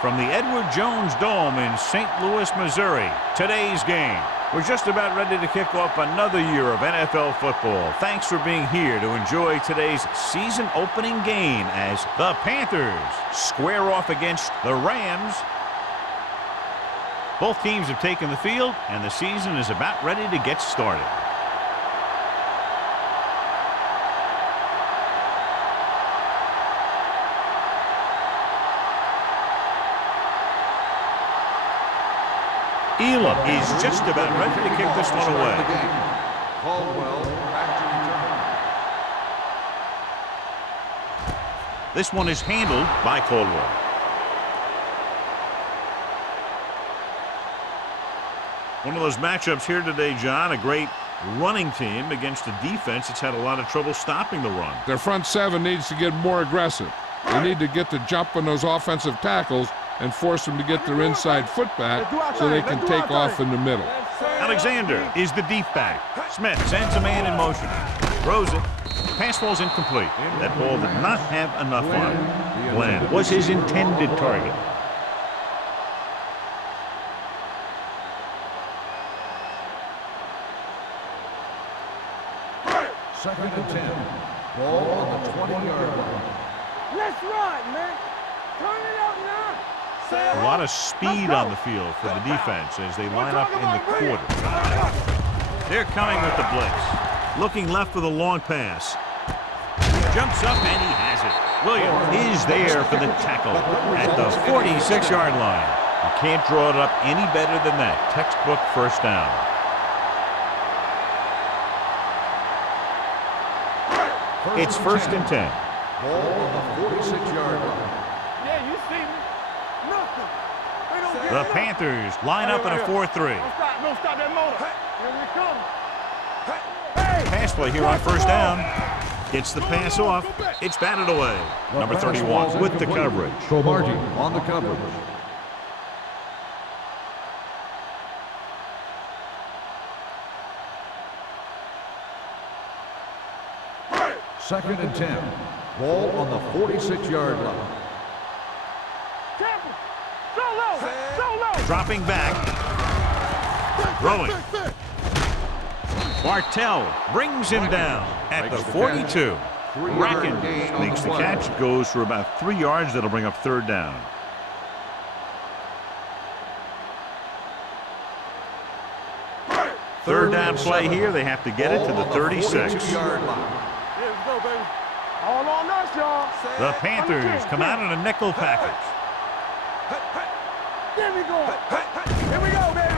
From the Edward Jones Dome in St. Louis, Missouri, today's game. We're just about ready to kick off another year of NFL football. Thanks for being here to enjoy today's season opening game as the Panthers square off against the Rams. Both teams have taken the field, and the season is about ready to get started. Elam is just about ready to kick this one away. Caldwell back to return. This one is handled by Caldwell. One of those matchups here today, John, a great running team against a defense that's had a lot of trouble stopping the run. Their front seven needs to get more aggressive. They need to get the jump on those offensive tackles and force them to get their inside foot back so they can take off in the middle. Alexander is the deep back. Smith sends a man in motion. Throws it. Pass falls incomplete. That ball did not have enough on it. Glenn was his intended target. Second and 10. Ball on the 20-yard line. Let's ride, man. Turn it up now. A lot of speed on the field for the defense as they line up in the quarter. They're coming with the blitz. Looking left for the long pass. Jumps up and he has it. Williams is there for the tackle at the 46-yard line. You can't draw it up any better than that. Textbook first down. It's first and 10. Ball on the 46-yard line. Yeah, you see me. Nothing. They don't get The it. Panthers line up in a 4-3. Don't stop that motor. Here we come. Hey. Pass play here on first down. Gets the pass off. It's batted away. Number 31 with the coverage. Cromartie on the coverage. Second and 10. Ball on the 46-yard line. Temple. So low. So low. Dropping back. Throwing. Bartell brings him down at the 42. Rackens makes the catch. Goes for about 3 yards. That'll bring up third down. Third down play here. They have to get it to the 36. Yard line. Here we go, baby. All on us, y'all. The Panthers come out in a nickel package. There we go. Here we go, baby.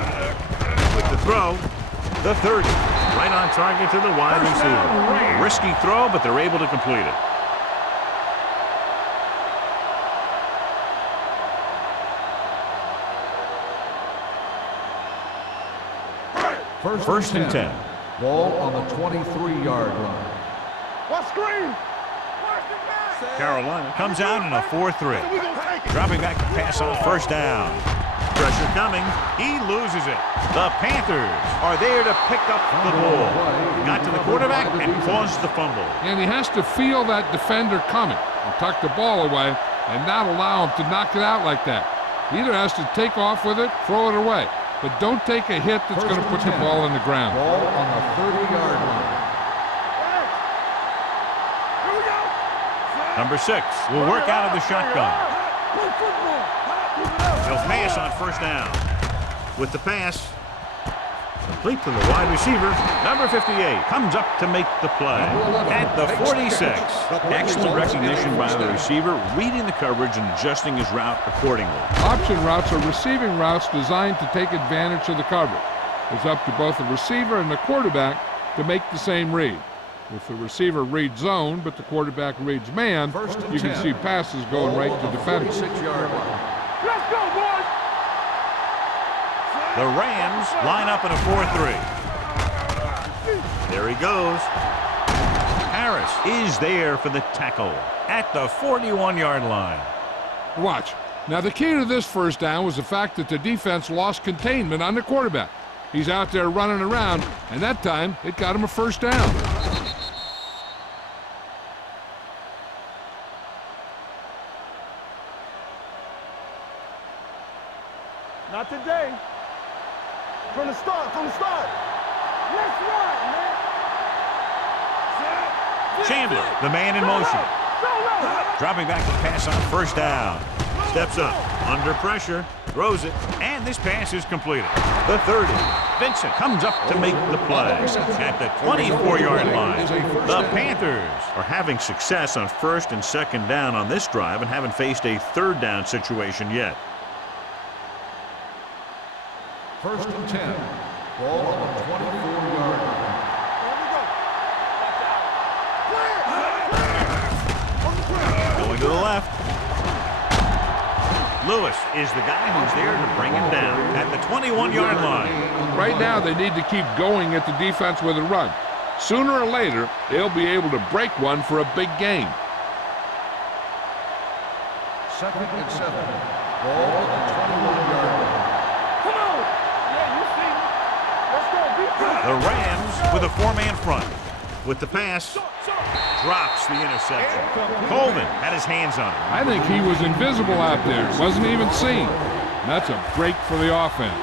With the throw, the 30. Right on target to the wide receiver. A risky throw, but they're able to complete it. First and 10. Ball on the 23-yard line. What screen? Carolina comes out in a 4-3. Dropping back to pass on first down. Pressure coming. He loses it. The Panthers are there to pick up the ball. Got to the quarterback and caused the fumble. And he has to feel that defender coming and tuck the ball away and not allow him to knock it out like that. He either has to take off with it, throw it away. But don't take a hit that's going to put the ball on the ground. Ball on the 30-yard line. Number 6 will work out of the shotgun. He'll pass on first down. With the pass, complete to the wide receiver. Number 58 comes up to make the play at the 46. Excellent recognition by the receiver, reading the coverage and adjusting his route accordingly. Option routes are receiving routes designed to take advantage of the coverage. It's up to both the receiver and the quarterback to make the same read. If the receiver reads zone, but the quarterback reads man, you can see passes going right to defenders. Let's go, boys! The Rams line up in a 4-3. There he goes. Harris is there for the tackle at the 41-yard line. Watch. Now, the key to this first down was the fact that the defense lost containment on the quarterback. He's out there running around, and that time it got him a first down. Not today. From the start, from the start. Let's run, man. Chandler, the man in motion. Dropping back to pass on first down. Steps up, under pressure, throws it, and this pass is completed. The 30. Vincent comes up to make the play at the 24-yard line. The Panthers are having success on first and second down on this drive and haven't faced a third down situation yet. First and 10. Ball on the 24-yard line. Going to the left. Lewis is the guy who's there to bring him down at the 21-yard line. Right now, they need to keep going at the defense with a run. Sooner or later, they'll be able to break one for a big gain. Second and 7. Ball on the 21-yard line. Come on. Yeah, you see. Let's go. The Rams with a four-man front. With the pass, drops the interception. Coleman had his hands on it. I think he was invisible out there. Wasn't even seen. That's a break for the offense.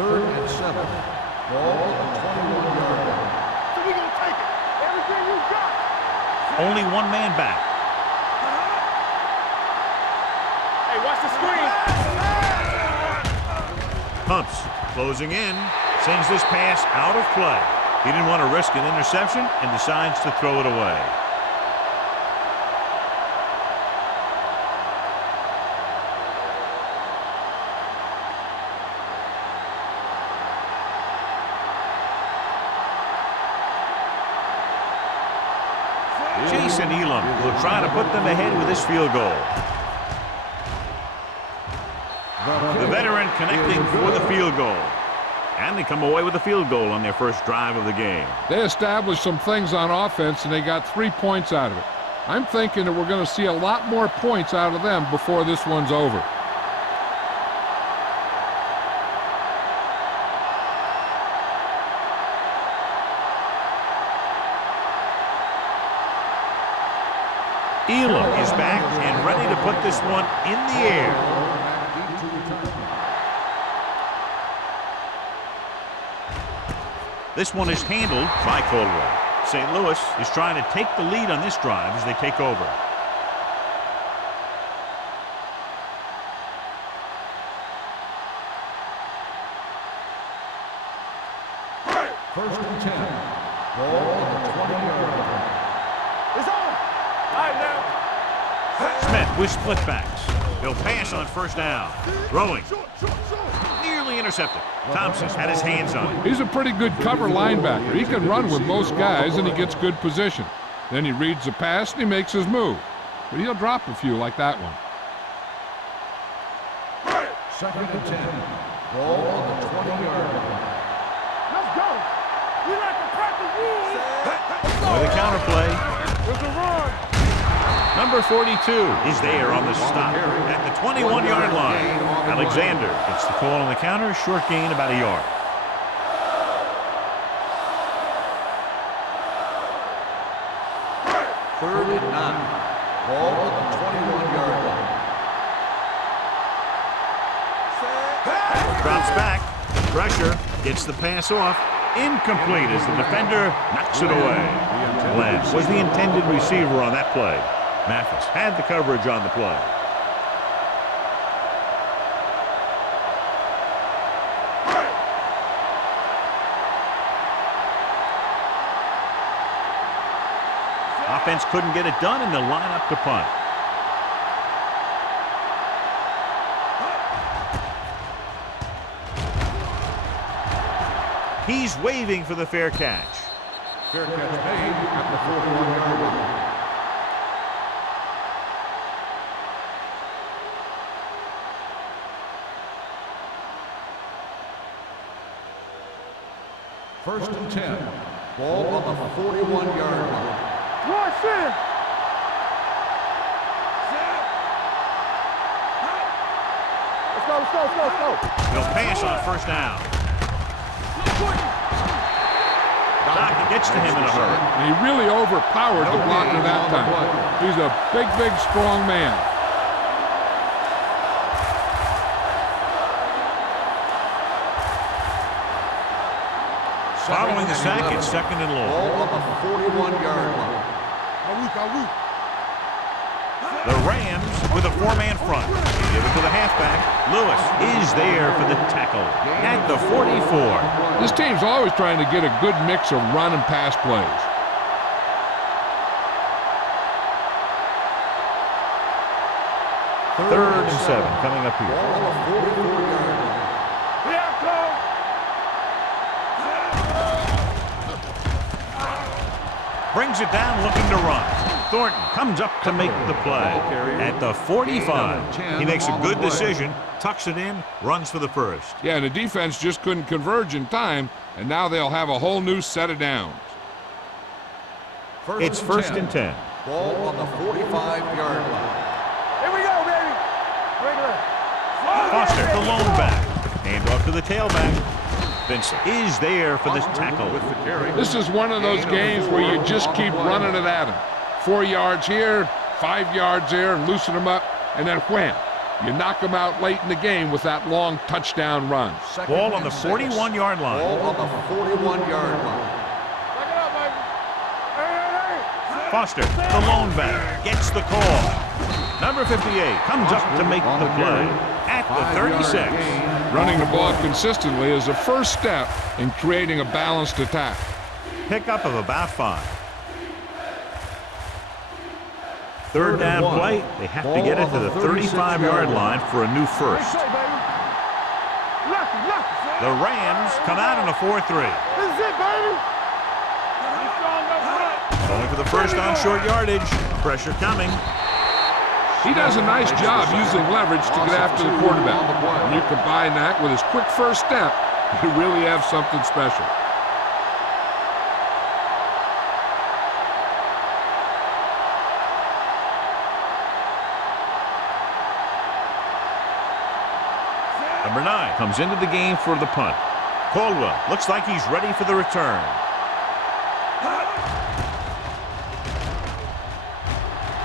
Third and 7. Ball on the 21-yard line. So we gonna take it. Everything you got. Only one man back. Hey, watch the screen. Pumps, closing in, sends this pass out of play. He didn't want to risk an interception and decides to throw it away. Jason Elam will try to put them ahead with this field goal. The veteran connecting for the field goal. And they come away with a field goal on their first drive of the game. They established some things on offense, and they got 3 points out of it. I'm thinking that we're going to see a lot more points out of them before this one's over. Elam is back and ready to put this one in the air. This one is handled by Coldwell. St. Louis is trying to take the lead on this drive as they take over. First and 10. Ball on the 20-yard line. It's on. All right, now. Smith with split backs. He'll pass on first down. Throwing. Nearly intercepted. Thompson had his hands on it. He's a pretty good cover linebacker. He can run with most guys, and he gets good position. Then he reads the pass, and he makes his move. But he'll drop a few like that one. Second and 10. Ball on the 20-yard line. Let's go. We like to practice rules. With a counterplay. It's a run. Number 42 is there on the stop at the 21-yard line. Alexander gets the call on the counter, a short gain about a yard. Third and 9. Ball on the 21-yard line. Drops back. Pressure. Gets the pass off. Incomplete as the defender knocks it away. Glenn was the intended receiver on that play. Mathis had the coverage on the play. Offense couldn't get it done, and they'll line up to punt. He's waving for the fair catch. Fair catch made at the 41-yard line. First and 10. Ball on the 41-yard line. Rush in. Let's go, let's go, let's go, let's go. He'll pass on first down. Knocking Gets to him in a hurry. And he really overpowered the blocker that time. He's a big, strong man. Following the sack, it's 2nd and long. Ball on the 41-yard line. The Rams with a 4-man front. They give it to the halfback. Lewis is there for the tackle at the 44. This team's always trying to get a good mix of run and pass plays. Third and 7 coming up here. Ball on the 44-yard line. Brings it down, looking to run. Thornton comes up to make the play at the 45. He makes a good decision, tucks it in, runs for the first. Yeah, the defense just couldn't converge in time, and now they'll have a whole new set of downs. It's 1st and 10. Ball on the 45-yard line. Here we go, baby. Foster, the lone back. Hand off to the tailback. Vincent is there for this tackle. This is one of those games where you just keep running it at him. 4 yards here, 5 yards there, and loosen them up, and then wham. You knock them out late in the game with that long touchdown run. Ball on the 41-yard line. Ball on the 41-yard line. Foster, the lone back, gets the call. Number 58 comes up to make the play at the 36. Running the ball consistently is the first step in creating a balanced attack. Pickup of about 5. Third down play, they have to get it to the 35-yard line for a new first. The Rams come out in a 4-3. This is it, baby. Going for the first on short yardage. Pressure coming. He does a nice job using leverage to get after the quarterback. When you combine that with his quick first step, you really have something special. Number 9 comes into the game for the punt. Caldwell looks like he's ready for the return.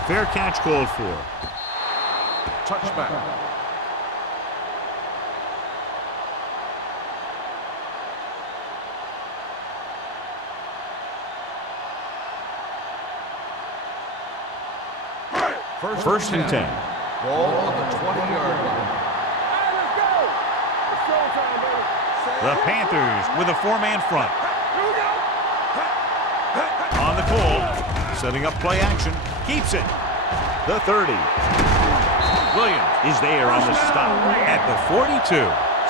Fair catch called for. Touchback. First and 10. Ball on the 20-yard line. The Panthers with a 4-man front. On the call, setting up play action, keeps it. The 30. Williams is there on the stop at the 42.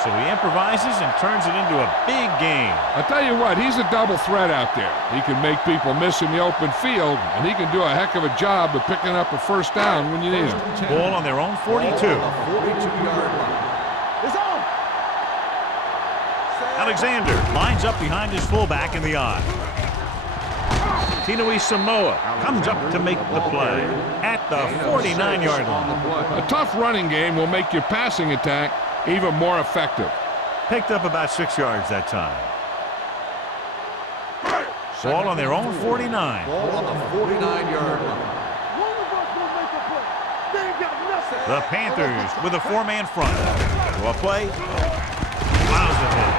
So he improvises and turns it into a big game. I tell you what, he's a double threat out there. He can make people miss in the open field, and he can do a heck of a job of picking up a first down when you need him. Ball on their own 42. 42-yard line. It's on. Alexander lines up behind his fullback in the I. Tinui Samoa comes up to make the play at the 49-yard line. A tough running game will make your passing attack even more effective. Picked up about 6 yards that time. Ball on their own 49. Ball on the 49-yard line. The Panthers with a 4-man front. To a play. Plows it in.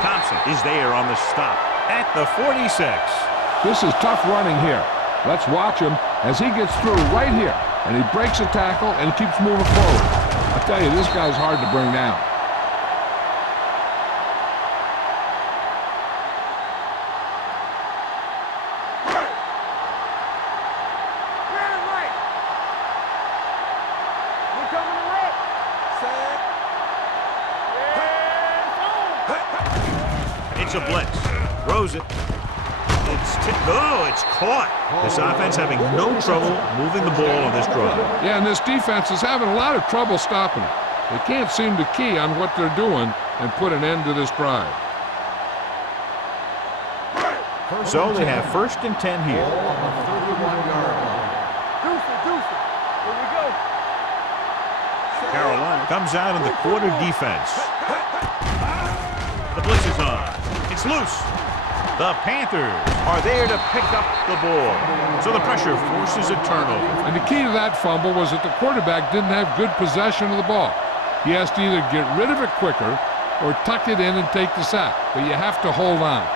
Thompson is there on the stop at the 46. This is tough running here. Let's watch him as he gets through right here. And he breaks a tackle and keeps moving forward. I tell you, this guy's hard to bring down. It's a blitz. Throws it. It's caught. This offense having no trouble moving the ball on this drive. Yeah, and this defense is having a lot of trouble stopping it. They can't seem to key on what they're doing and put an end to this drive. So they have 1st and 10 here. Ball on the 31-yard line. Here we go. Carolina comes out in the quarter defense. The blitz is on. It's loose. The Panthers are there to pick up the ball. So the pressure forces a turnover. And the key to that fumble was that the quarterback didn't have good possession of the ball. He has to either get rid of it quicker or tuck it in and take the sack. But you have to hold on.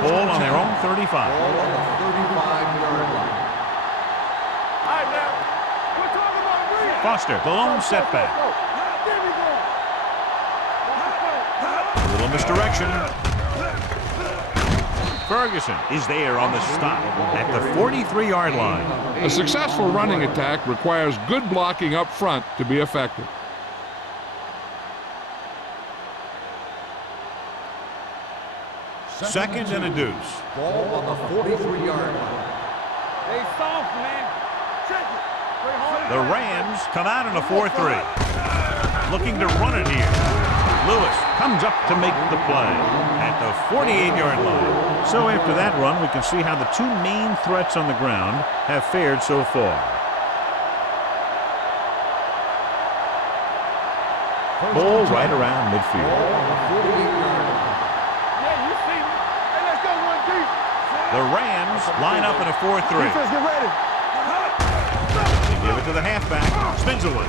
Ball on their own 35. Ball on the 35-yard line. All right, now. We're talking about real. Foster, the lone setback. There we go. A little misdirection. Ferguson is there on the stop at the 43-yard line. A successful running attack requires good blocking up front to be effective. Second and a deuce. Ball on the 43-yard line. They soft, man. Check it. Play hard. The Rams come out in a 4-3. Looking to run it here. Lewis comes up to make the play at the 48-yard line. So after that run, we can see how the two main threats on the ground have fared so far. Ball right around midfield. Ball on the 48-yard line. Yeah, you see me. Hey, let's go one deep. The Rams line up in a 4-3. Defense, get ready. They give it to the halfback. Spins away.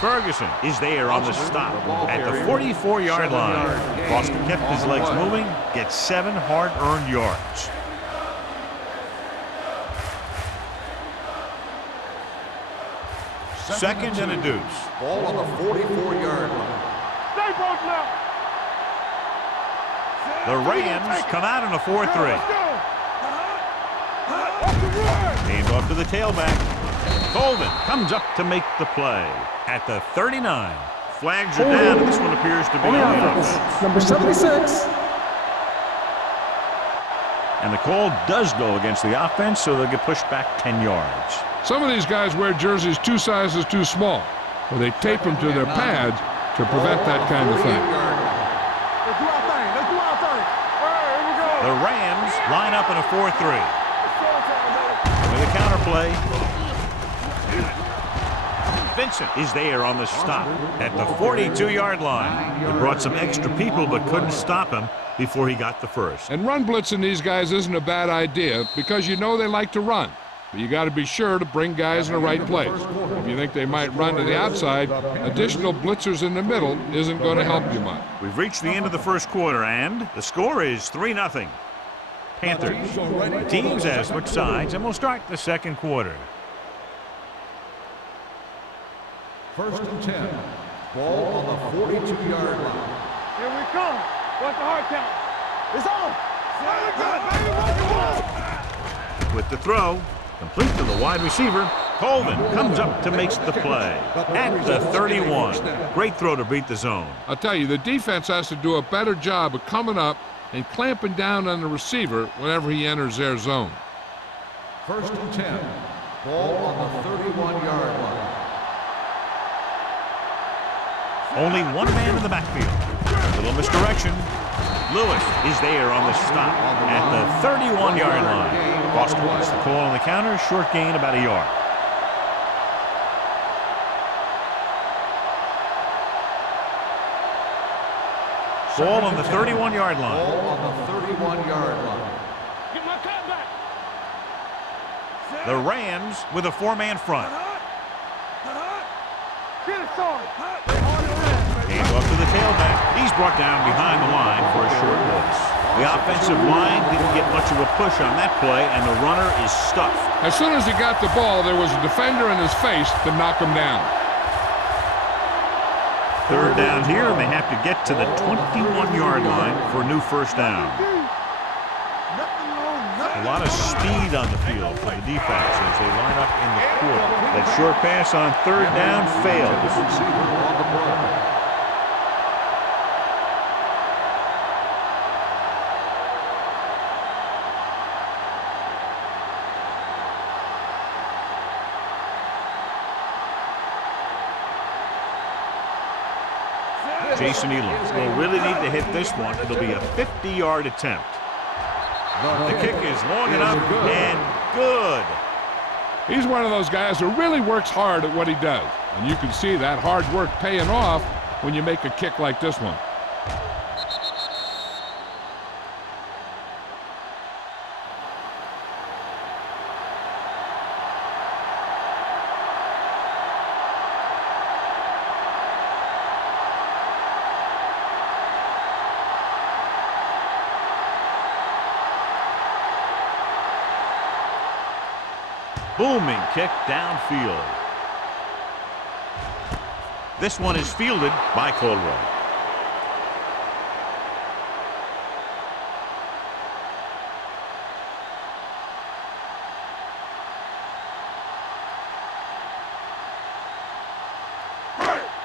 Ferguson is there on the stop at the 44-yard line. Foster kept his legs moving, gets 7 hard-earned yards. Second and a deuce. Ball on the 44-yard line. Stay both now. The Rams come out in a 4-3. Let's go. Off the run. Hand off to the tailback. Colvin comes up to make the play at the 39. Flags are down, and this one appears to be on the offense. Number 76. And the call does go against the offense, so they'll get pushed back 10 yards. Some of these guys wear jerseys 2 sizes too small, or they tape them to their pads to prevent that kind of thing. Let's do our thing. Let's do our thing. All right, here we go. The Rams line up in a 4-3. It's showtime, baby. With a counterplay. Vincent is there on the stop at the 42-yard line. They brought some extra people but couldn't stop him before he got the first. And run blitzing these guys isn't a bad idea because you know they like to run. But you got to be sure to bring guys in the right place. If you think they might run to the outside, additional blitzers in the middle isn't going to help you much. We've reached the end of the first quarter, and the score is 3-0. Panthers. Teams have switched sides, and we'll start the second quarter. First and 10. Ball on the 42-yard line. Here we come. What's the hard count? It's on. There we go, baby. Watch the ball. With the throw, complete to the wide receiver. Colvin comes up to make the play at the 31. Great throw to beat the zone. I'll tell you, the defense has to do a better job of coming up and clamping down on the receiver whenever he enters their zone. First and 10. Ball on the 31-yard line. Only one man in the backfield. A little misdirection. Lewis is there on the stop at the 31-yard line. Foster wants the call on the counter. Short gain, about a yard. Ball on the 31-yard line. Ball on the 31-yard line. Get my cut back. The Rams with a 4-man front. Get it started. Play hard and rest, baby. Hand off to the tailback. He's brought down behind the line for a short loss. The offensive line didn't get much of a push on that play, and the runner is stuffed. As soon as he got the ball, there was a defender in his face to knock him down. Third down here, and they have to get to the 21-yard line for a new first down. A lot of speed on the field for the defense as they line up in the quarter. That short pass on third down fails. Jason Elam will really need to hit this one. It'll be a 50-yard attempt. The kick is long enough and good. He's one of those guys who really works hard at what he does. And you can see that hard work paying off when you make a kick like this one. Booming kick downfield. This one is fielded by Caldwell.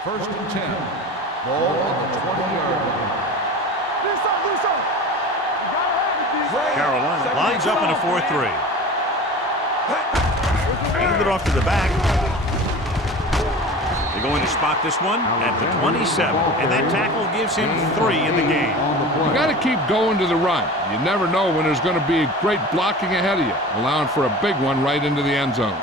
First and 10. Ball on the 20-yard line. Carolina lines up in a 4-3. Handed off to the back. They're going to spot this one at the 27. And that tackle gives him 3 in the game. You got to keep going to the run. You never know when there's going to be great blocking ahead of you, allowing for a big one right into the end zone.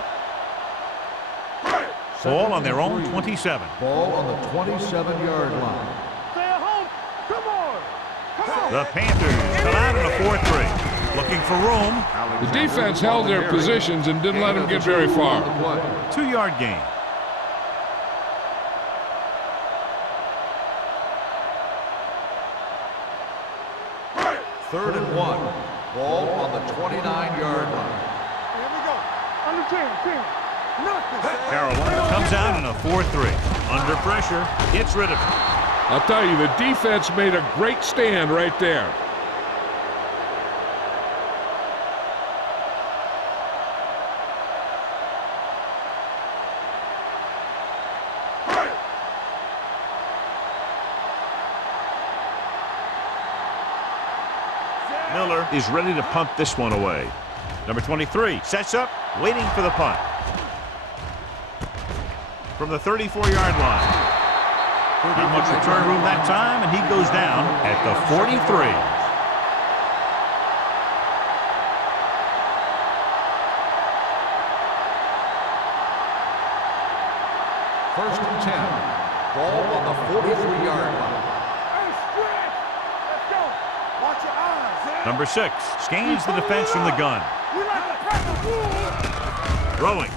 Ball on their own 27. Ball on the 27-yard line. Stay at home. Come on. Come on. The Panthers come out in a 4-3. Looking for room. The defense held their positions and didn't let them get very far. 2-yard gain. Third and 1. Ball on the 29-yard line. Here we go. Under 10. Nothing. Carolina comes out in a 4-3. Under pressure, gets rid of it. I'll tell you, the defense made a great stand right there. Miller is ready to punt this one away. Number 23 sets up, waiting for the punt. From the 34-yard line. Not much return room that time, and he goes down at the 43. First and 10. Ball on the 43-yard line. Let's go. Watch your eyes. Number 6 scans the defense from the gun. We like to practice. Throwing.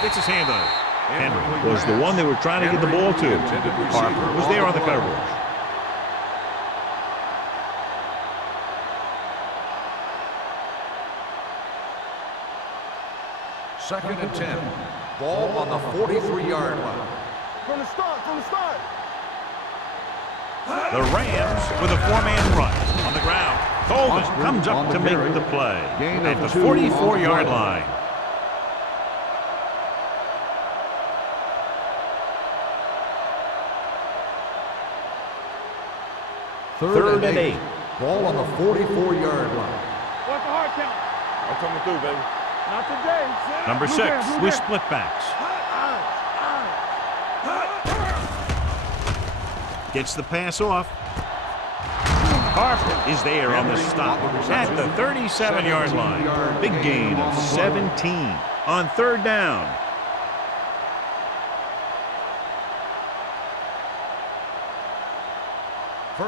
Gets his hand on it. Henry was the one they were trying to get the ball to. Harper was there on the coverage. Second and 10. Ball on the 43-yard line. From the start. The Rams with a 4-man run on the ground. Colvin comes up to make the play at the 44-yard line. Third and 8. Ball on the 44-yard line. What's the hard count? I'm coming through, baby. Not today. Number 6 with split backs. Gets the pass off. Harper is there on the stop at the 37-yard line. Big gain of 17 on third down.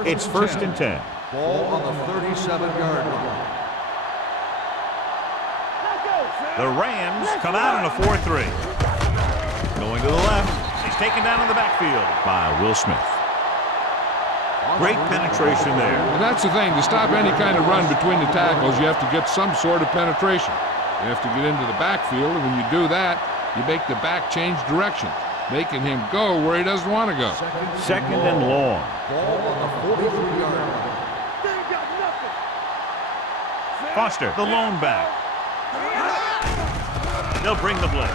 It's first and 10. Ball on the 37-yard line. The Rams come out in a 4-3. Going to the left. He's taken down in the backfield by Will Smith. Great penetration there. And that's the thing. To stop any kind of run between the tackles, you have to get some sort of penetration. You have to get into the backfield, and when you do that, you make the back change direction, making him go where he doesn't want to go. Second and long. Ball on the 43-yard line. They ain't got nothing. Foster, the lone back. They'll bring the blitz.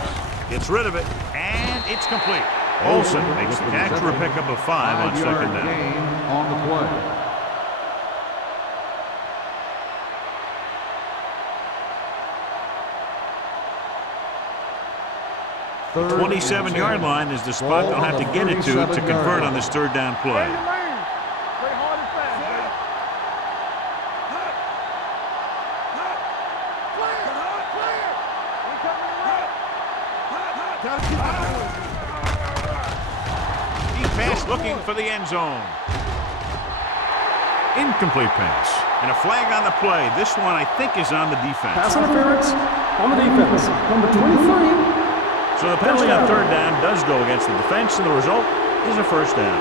Gets rid of it, and it's complete. Olsen makes the catch for a pickup of 5 on second down. Gain on the play. 27-yard line is the spot they'll have to get it to convert on this third down play. Play hard and fast, baby. Deep pass looking for the end zone. Incomplete pass. And a flag on the play. This one, I think, is on the defense. Pass interference on the defense. Number 23. So the penalty on third down does go against the defense, and the result is a first down.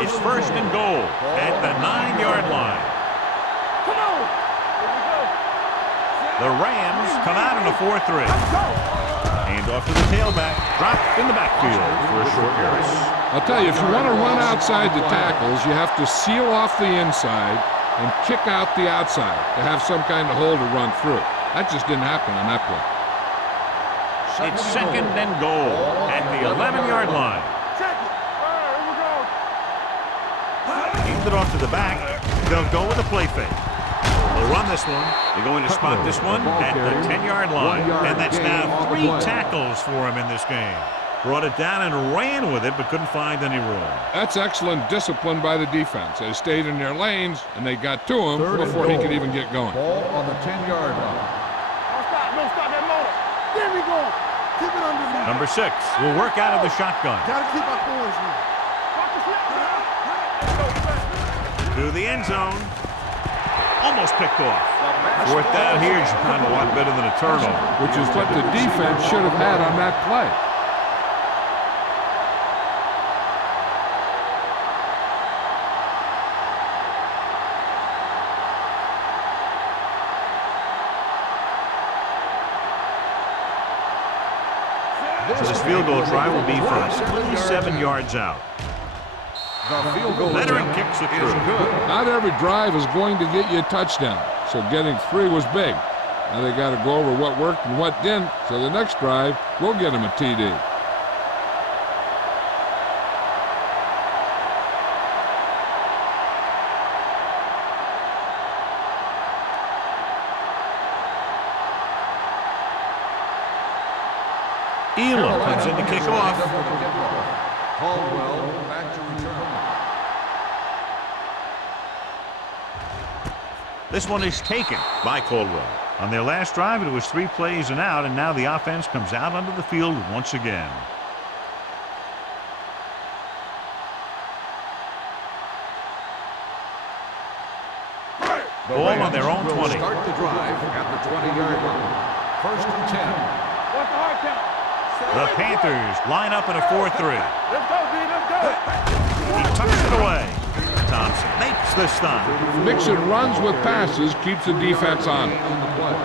It's first and goal at the 9-yard line. Come on. Here we go. The Rams come out in a 4-3. Hand off to the tailback. Drop in the backfield for a short yard. I'll tell you, if you want to run outside the tackles, you have to seal off the inside and kick out the outside to have some kind of hole to run through. That just didn't happen on that play. It's second and goal at the 11-yard line. Check it. All right, here we go. Hand it off to the back. They'll go with a play fake. They'll run this one. They're going to spot this one at the 10-yard line. And that's now 3 tackles for him in this game. Brought it down and ran with it, but couldn't find any room. That's excellent discipline by the defense. They stayed in their lanes, and they got to him before he could even get going. Ball on the 10-yard line. Don't stop that motor. There we go. Keep it under me. Number 6 will work out of the shotgun. Gotta keep our boys here. To the end zone. Almost picked off. Fourth down here, John, a lot better than a turnover. Which is what the defense should have had on that play. So this field goal try will be from 27 yards out. The field goal Veteran kicks it through. Not every drive is going to get you a touchdown, so getting 3 was big. Now they got to go over what worked and what didn't, so the next drive will get them a TD. Elam comes in to kick off. Caldwell back to return. This one is taken by Caldwell. On their last drive, it was 3 plays and out, and now the offense comes out onto the field once again. Ball on their own 20. Start the drive at the 20-yard line. First and 10. What's the hard count? The Panthers line up in a 4-3. Let's go, B. Let's go. He tucks it away. Thompson makes the stop. Mixing runs with passes keeps the defense on it. On the play.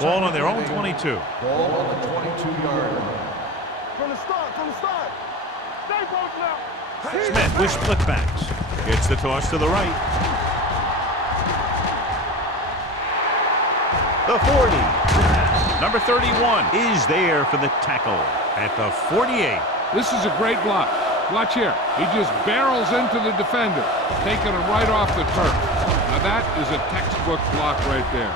Ball on their own 22. Ball on the 22-yard line. From the start. Stay close now. Smith with split backs. Gets the toss to the right. The 40. Number 31 is there for the tackle at the 48. This is a great block. Watch here. He just barrels into the defender, taking him right off the turf. Now that is a textbook block right there.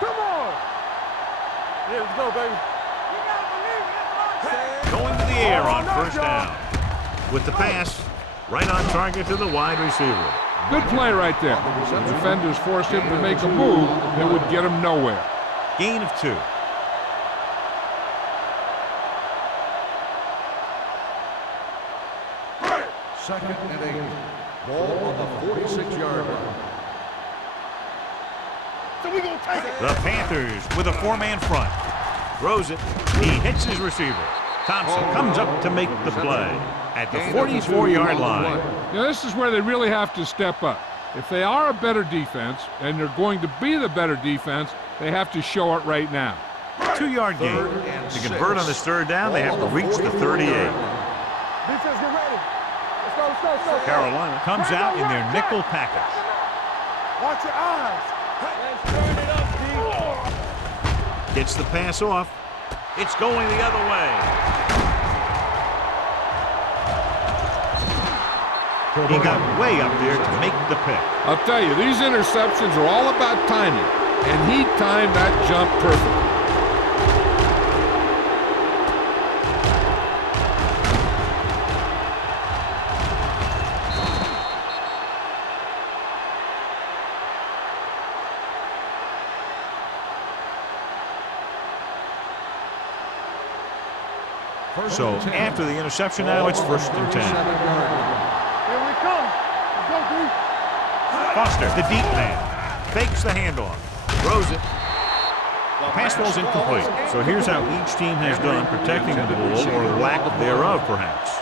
Come on. Yeah, let's go, baby. Going to the air on first down. With the pass, right on target to the wide receiver. Good play right there. The defenders forced him to make a move that would get him nowhere. Gain of 2. Second and 8. Ball on the 46-yard line. So we gonna take it. The Panthers with a 4-man front. Throws it. He hits his receiver. Thompson comes up to make the play at the 44-yard line. Now this is where they really have to step up. If they are a better defense, and they're going to be the better defense, they have to show it right now. 2-yard gain. To convert on this third down, they have to reach the 38. Defense, get ready. Let's go. Carolina comes out in their nickel package. Watch your eyes. Let's turn it up, D. Gets the pass off. It's going the other way. He got way up there to make the pick. I'll tell you, these interceptions are all about timing, and he timed that jump perfectly. So after the interception now, it's 1st and 10. Here we come. Let's go, D. Foster, the deep man, fakes the handoff, throws it. The pass ball's incomplete. So here's how each team has done protecting the ball, or lack thereof, perhaps.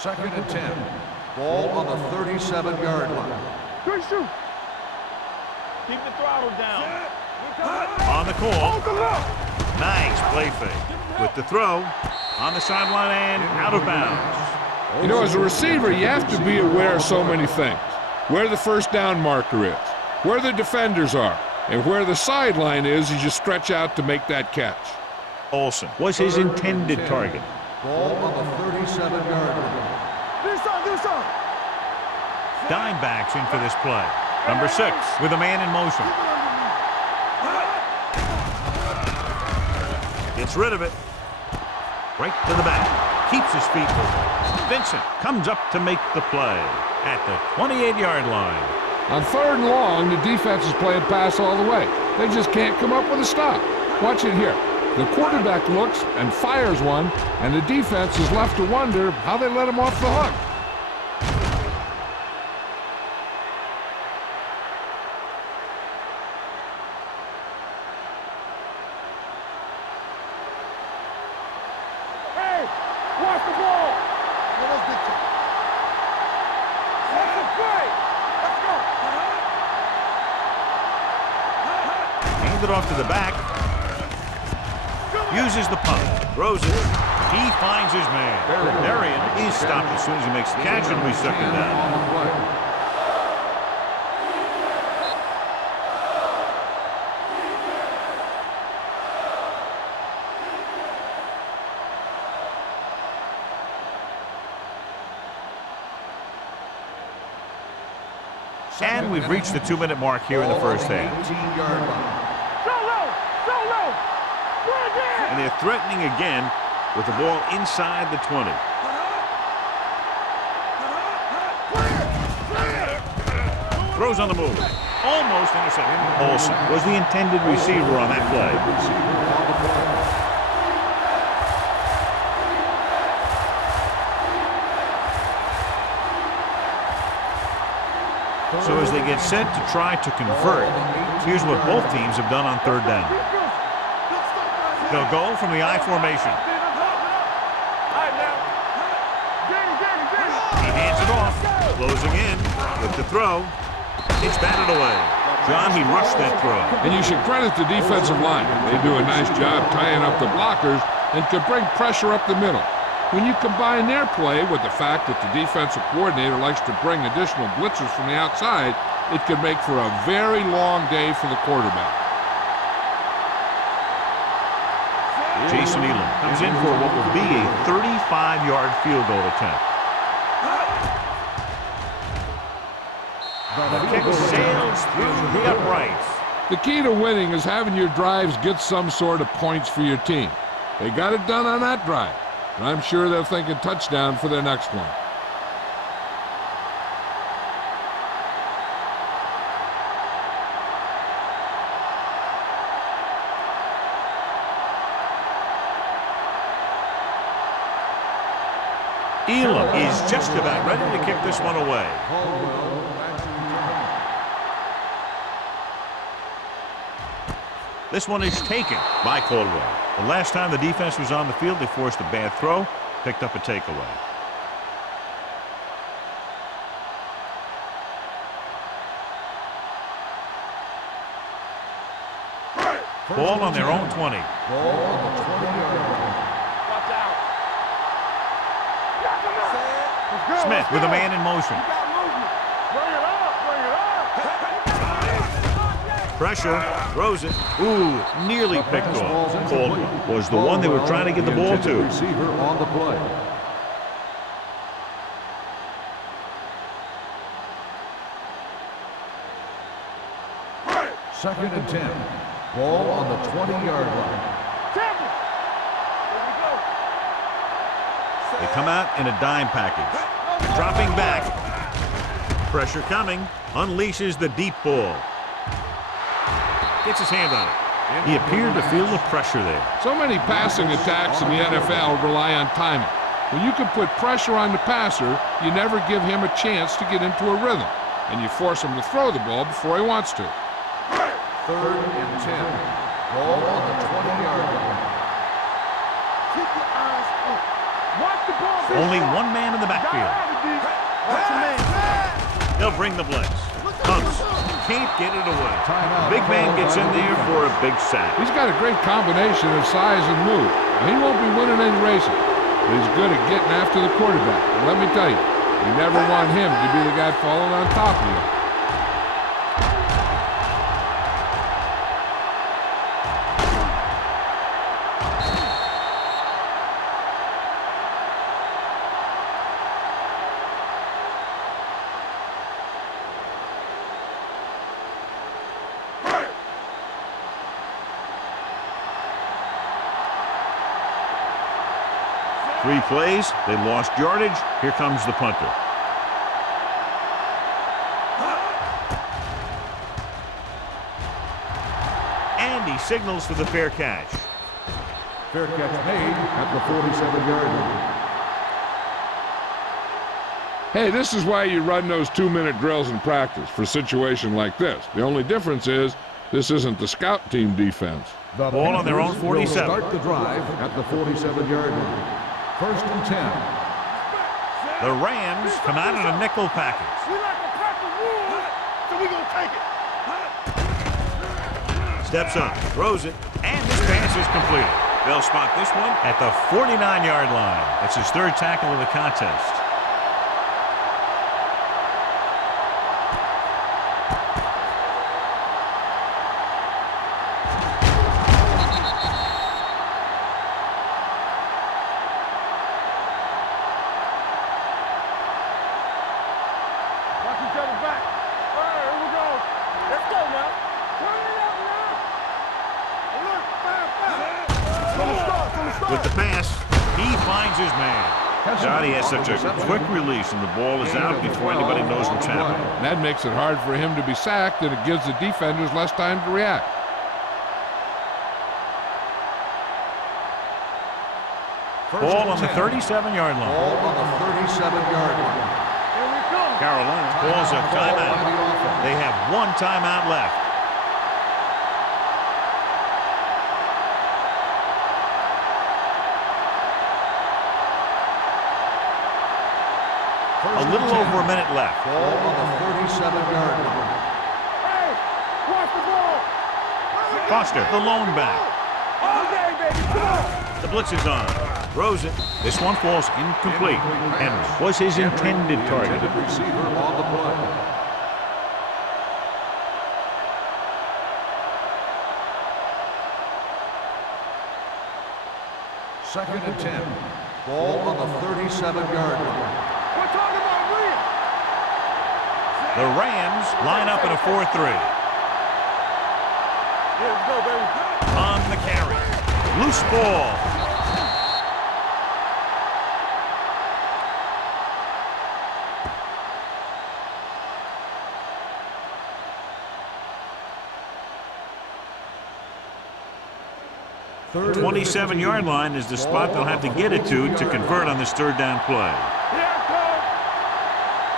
Second and 10. Ball on the 37-yard line. Good shoot. Keep the throttle down. On the call. Nice play fake. With the throw, on the sideline and out of bounds. You know, as a receiver, you have to be aware of so many things. Where the first down marker is, where the defenders are, and where the sideline is as you stretch out to make that catch. Olsen was his intended target. Ball on the 37-yard line. Do so. Dime backs in for this play. Number 6 with a man in motion. Gets rid of it. Right to the back. Keeps his feet moving. Vincent comes up to make the play at the 28-yard line. On 3rd and long, the defense is playing pass all the way. They just can't come up with a stop. Watch it here. The quarterback looks and fires one, and the defense is left to wonder how they let him off the hook. Hey, watch the ball. That's a play. Let's go. Hand it off to the back. Uses the pump. Throws it. He finds his man. Darian is stopped as soon as he makes the catch, and we suck him down. And we've reached the 2-minute mark here in the first half. 18-yard line. And they're threatening again with the ball inside the 20. Throws on the move. Almost intercepted. Olsen was the intended receiver on that play. So as they get set to try to convert, here's what both teams have done on 3rd down. They'll go from the I formation. He hands it off, closing in with the throw. It's batted away. John, he rushed that throw. And you should credit the defensive line. They do a nice job tying up the blockers and to bring pressure up the middle. When you combine their play with the fact that the defensive coordinator likes to bring additional blitzers from the outside, it can make for a very long day for the quarterback. Jason Elam comes in for what will be a 35-yard field goal attempt. The kick sails through the uprights. The key to winning is having your drives get some sort of points for your team. They got it done on that drive. And I'm sure they're thinking touchdown for their next one. Elam is just about ready to kick this one away. This one is taken by Caldwell. The last time the defense was on the field, they forced a bad throw, picked up a takeaway. Ball on their own 20. Ball on the 20-yard line. Watch out. Smith with a man in motion. Bring it up. Pressure, throws it. Ooh, nearly picked off. Caldwell was the one they were trying to get the ball to. Receiver on the play. Second and 10. Ball on the 20-yard line. They come out in a dime package. Dropping back. Pressure coming. Unleashes the deep ball. Gets his hand on it. He appeared to feel the pressure there. So many passing attacks in the NFL rely on timing. When you can put pressure on the passer, you never give him a chance to get into a rhythm, and you force him to throw the ball before he wants to. 3rd and 10. Ball on the 20-yard line. Keep your eyes up. Watch the ball. Only one man in the backfield. Watch the man. They'll bring the blitz. Hunts can't get it away. Timeout. Big man gets in there for a big sack. He's got a great combination of size and move. Now, he won't be winning any races, but he's good at getting after the quarterback. And let me tell you, you never want him to be the guy falling on top of you. Three plays, they lost yardage. Here comes the punter. And he signals for the fair catch. Fair catch made at the 47-yard line. Hey, this is why you run those 2-minute drills in practice for a situation like this. The only difference is this isn't the scout team defense. The Ball on their own Panthers 47. will start the drive at the 47-yard line. 1st and 10. The Rams come out in a nickel package. We like to pack the wood, so we gonna take it. Steps up, throws it, and this pass is completed. They'll spot this one at the 49-yard line. That's his 3rd tackle of the contest. Watch each other back. All right, here we go. Let's go now. Turn it up now. Look, fast. From the start. With the pass, he finds his man. Johnny has such a quick release, and the ball is out before anybody knows what's happening. And that makes it hard for him to be sacked, and it gives the defenders less time to react. Ball on the 37-yard line. Ball on the 37-yard line. Here we come. Carolina calls a timeout. They have one timeout left. A little over a minute left. Ball on the 37-yard line. Hey, watch the ball. Foster, the lone back. All day, baby. Come on. The blitz is on. Throws it. This one falls incomplete and was his intended target. Intended receiver on the play. Second and 10. Ball on the 37-yard line. We're talking about real. The Rams line up in a 4-3. Here we go, baby. On the carry. Loose ball. Third 27-yard line is the spot they'll have to get it to convert on this 3rd down play. Here it comes.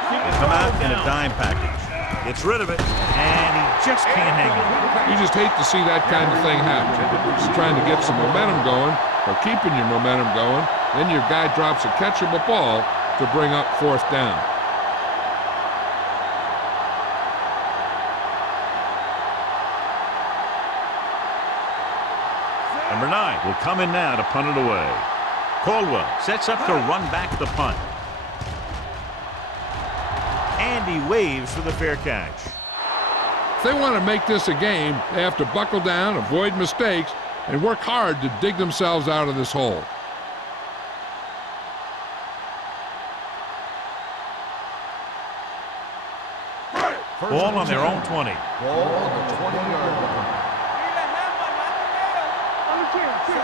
They come out in a dime package. Gets rid of it, and he just can't hang on. You just hate to see that kind of thing happen. You're trying to get some momentum going, or keeping your momentum going, then your guy drops a catchable ball to bring up 4th down. Number 9 will come in now to punt it away. Caldwell sets up to run back the punt. And he waves for the fair catch. If they want to make this a game, they have to buckle down, avoid mistakes, and work hard to dig themselves out of this hole. Ball on their own 20. Ball on the 20-yard line.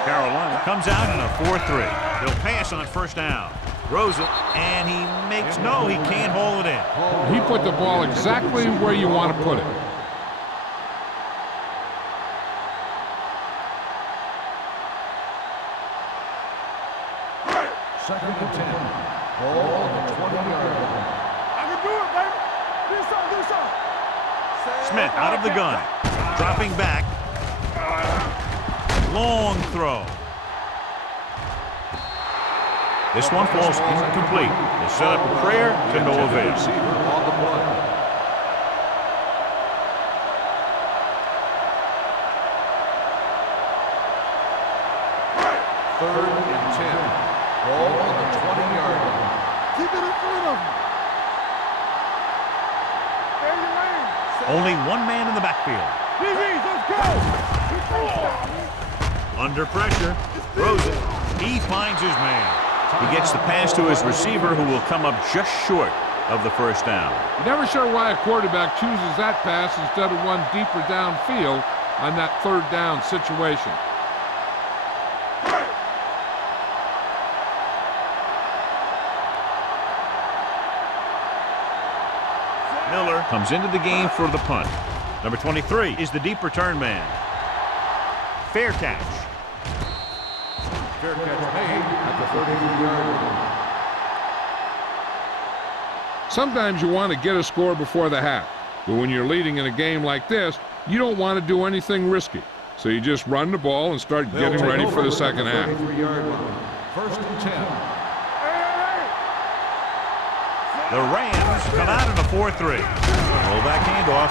Carolina comes out in a 4-3. He'll pass on 1st down. Throws it, and he makes no, he can't hold it in. He put the ball exactly where you want to put it. Second and 10. Ball on the 20-yard line. I can do it, baby. Do something, do something. Smith out of the gun. Dropping back. Long throw. This one falls incomplete. They set up a prayer to no avail. Receiver on the play. Third and 10. Ball on the 20-yard line. Keep it in front of him. Stay in your lane. Only one man in the backfield. DBs, let's go. Under pressure. Throws it. He finds his man. He gets the pass to his receiver, who will come up just short of the first down. You're never sure why a quarterback chooses that pass instead of one deeper downfield on that third down situation. Miller comes into the game for the punt. Number 23 is the deep return man. Fair catch. Fair catch made at the 33-yard line. Sometimes you want to get a score before the half, but when you're leading in a game like this, you don't want to do anything risky. So you just run the ball and start getting ready for the second half. 33-yard line. First and 10. The Rams come out in a 4-3. Rollback handoff.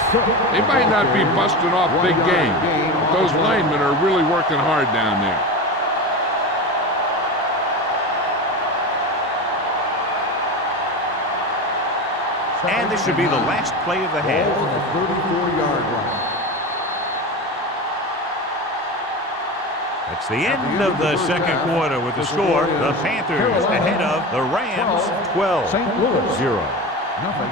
They might not be busting off big game, but those linemen are really working hard down there. And this should be the last play of the half. Ball on the 34-yard line. It's the end of the second quarter with the score. The Panthers ahead of the Rams 12-0. St. Louis 0. Nothing.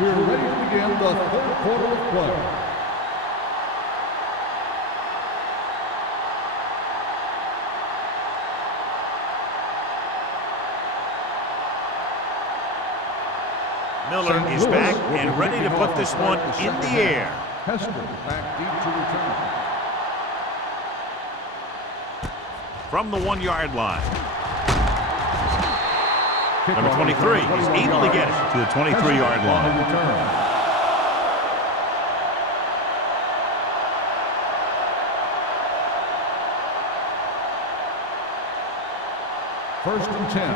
We're ready to begin the third quarter of play. Miller is back and ready to put this one in the air. Hester back deep to return. From the 1-yard line. Number 23 is able to get it to the 23-yard line. First and 10.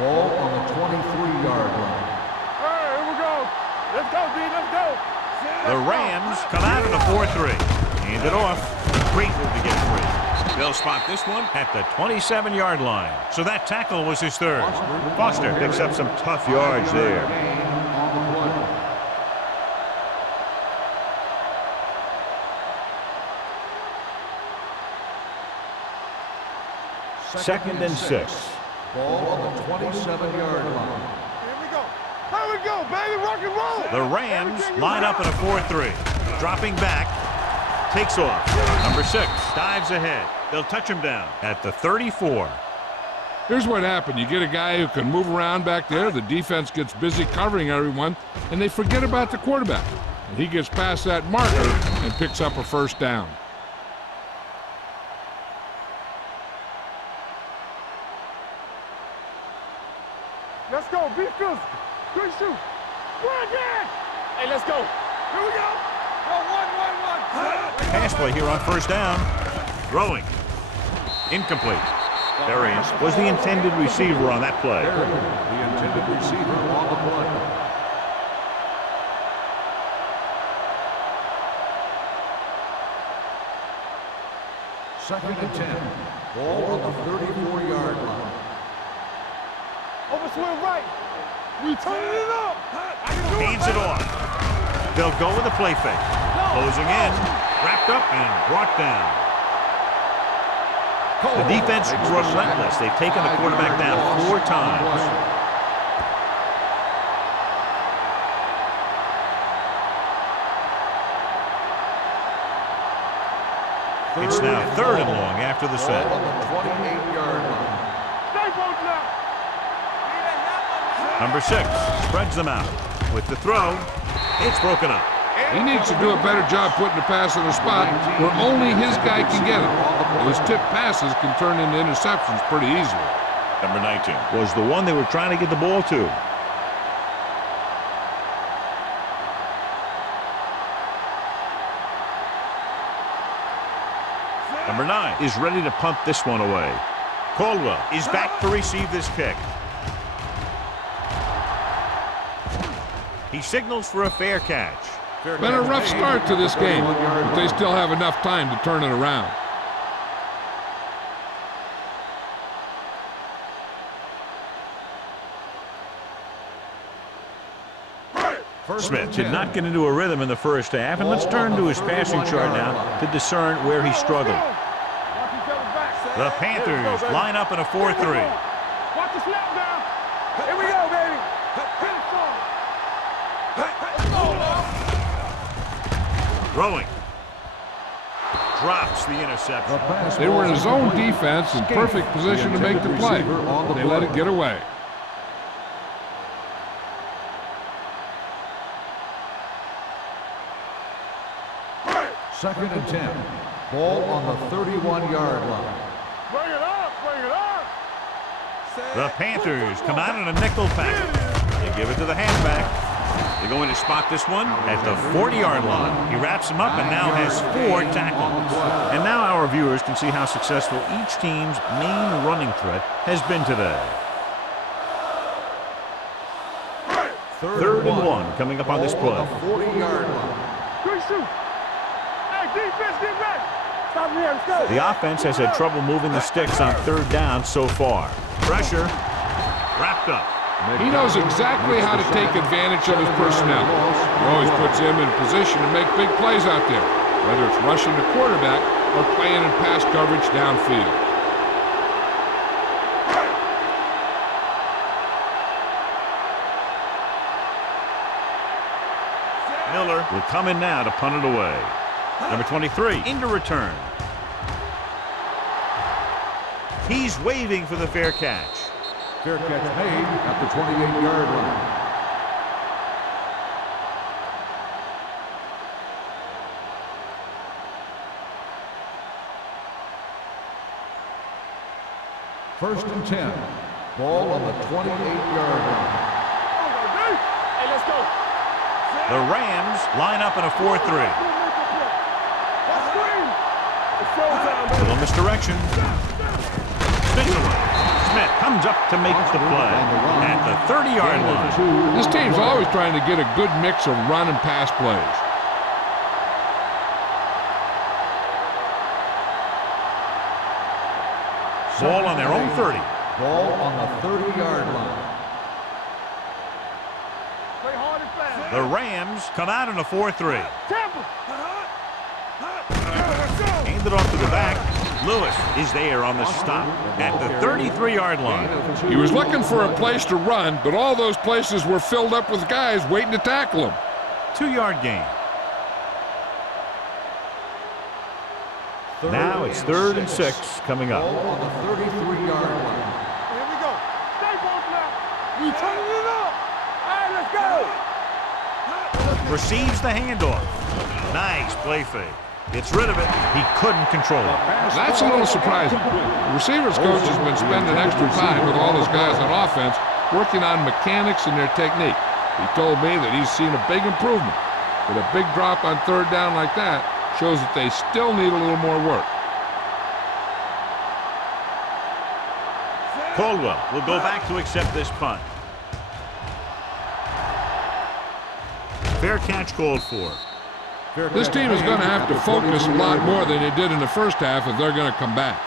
Ball on the 23-yard line. Hey, here we go. Let's go, D. Let's go. The Rams come out in a 4-3. Hand it off. Grateful to get free. They'll spot this one at the 27-yard line. So that tackle was his third. Foster picks up some tough yards there. Second and 6. Ball on the 27-yard line. Here we go. Here we go, baby. Rock and roll. The Rams line up in a 4-3. Dropping back. Takes off. Number 6 dives ahead. They'll touch him down at the 34. Here's what happened. You get a guy who can move around back there. The defense gets busy covering everyone, and they forget about the quarterback. And he gets past that marker and picks up a first down. Let's go. Be physical. Good shoot. Run again. Hey, let's go. Here we go. Go, one. Pass play here on first down. Throwing. Incomplete. Darius was the intended receiver on that play. The intended receiver on the play. Second and 10. Ball on the 34-yard line. Over swing right. We turning it up. I can do Hands it off. They'll go with a play fake. Closing in. Wrapped up and brought down. The defense relentless. They've taken the quarterback down 4 times. It's now 3rd and long after the set. Ball on the 28-yard line. Stay both now. Number 6 spreads them out. With the throw, it's broken up. He needs to do a better job putting the pass in a spot where only his guy can get it. Those tip passes can turn into interceptions pretty easily. Number 19 was the one they were trying to get the ball to. Number 9 is ready to punt this one away. Caldwell is back to receive this kick. He signals for a fair catch. Been a rough start to this game, but they still have enough time to turn it around. Smith did not get into a rhythm in the first half, and let's turn to his passing chart now to discern where he struggled. The Panthers line up in a 4-3. Watch the snap now. Here we go, baby. Throwing. Drops the interception. They were in a zone defense in perfect position to make the play. They let it get away. Second and 10. Ball on the 31-yard line. Bring it up, bring it up. The Panthers come out in a nickel pack. They give it to the halfback. They're going to spot this one at the 40-yard line. He wraps him up and now has 4 tackles. And now our viewers can see how successful each team's main running threat has been today. Third and 1 coming up on this play. 40-yard line. Good shoot. Hey, defense, get ready. Stop here, let's go. The offense has had trouble moving the sticks on third down so far. Pressure wrapped up. He knows exactly how to take advantage of his personnel. He always puts him in a position to make big plays out there, whether it's rushing the quarterback or playing in pass coverage downfield. Miller will come in now to punt it away. Number 23 into return. He's waving for the fair catch. Fair catch made at the 28-yard line. First and 10. Ball on the 28-yard line. Hey, let's go. The Rams line up in a 4-3. Little misdirection. Smith comes up to make the play at the 30-yard line. This team's always trying to get a good mix of run and pass plays. Ball on their own 30. Ball on the 30-yard line. Play hard and fast. The Rams come out in a 4-3. Tampa. Handed off to the back. Lewis is there on the stop at the 33-yard line. He was looking for a place to run, but all those places were filled up with guys waiting to tackle him. 2-yard gain. Now it's 3rd and 6 coming up. Ball on the 33-yard line. Here we go. Stay both now. We turning it up. All right, let's go. Receives the handoff. Nice play fake. Gets rid of it. He couldn't control it. That's a little surprising. The receivers coach has been spending extra time with all those guys on offense working on mechanics and their technique. He told me that he's seen a big improvement. But a big drop on third down like that shows that they still need a little more work. Caldwell will go back to accept this punt. Fair catch called for. This team is going to have to focus a lot more than they did in the first half if they're going to come back.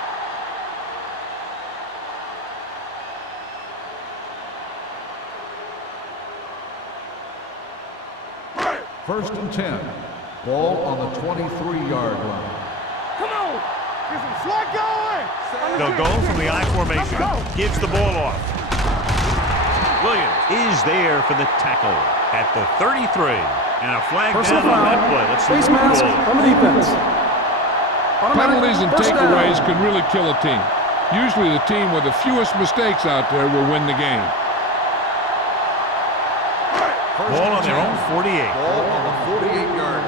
First and 10. Ball on the 23-yard line. Come on. Get some slack going. They'll go from the I formation. Gives the ball off. Williams is there for the tackle at the 33. And a flag down on that play. Let's see Face the mask goal. on the defense. Penalties and First down. takeaways can really kill a team. Usually the team with the fewest mistakes out there will win the game. Ball on their own 48. Ball on the 48-yard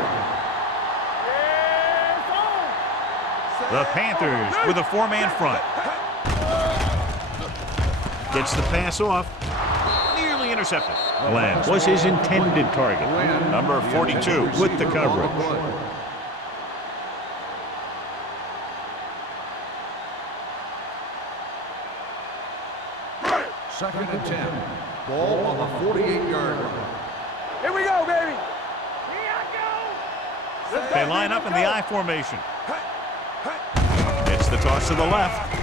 The Panthers with a 4-man front. Gets the pass off. Nearly intercepted. Glenn was his intended target. Number 42 with the coverage. Second and 10. Ball on the 48-yard line. Here we go, baby. They line up in the I formation. Gets the toss to the left.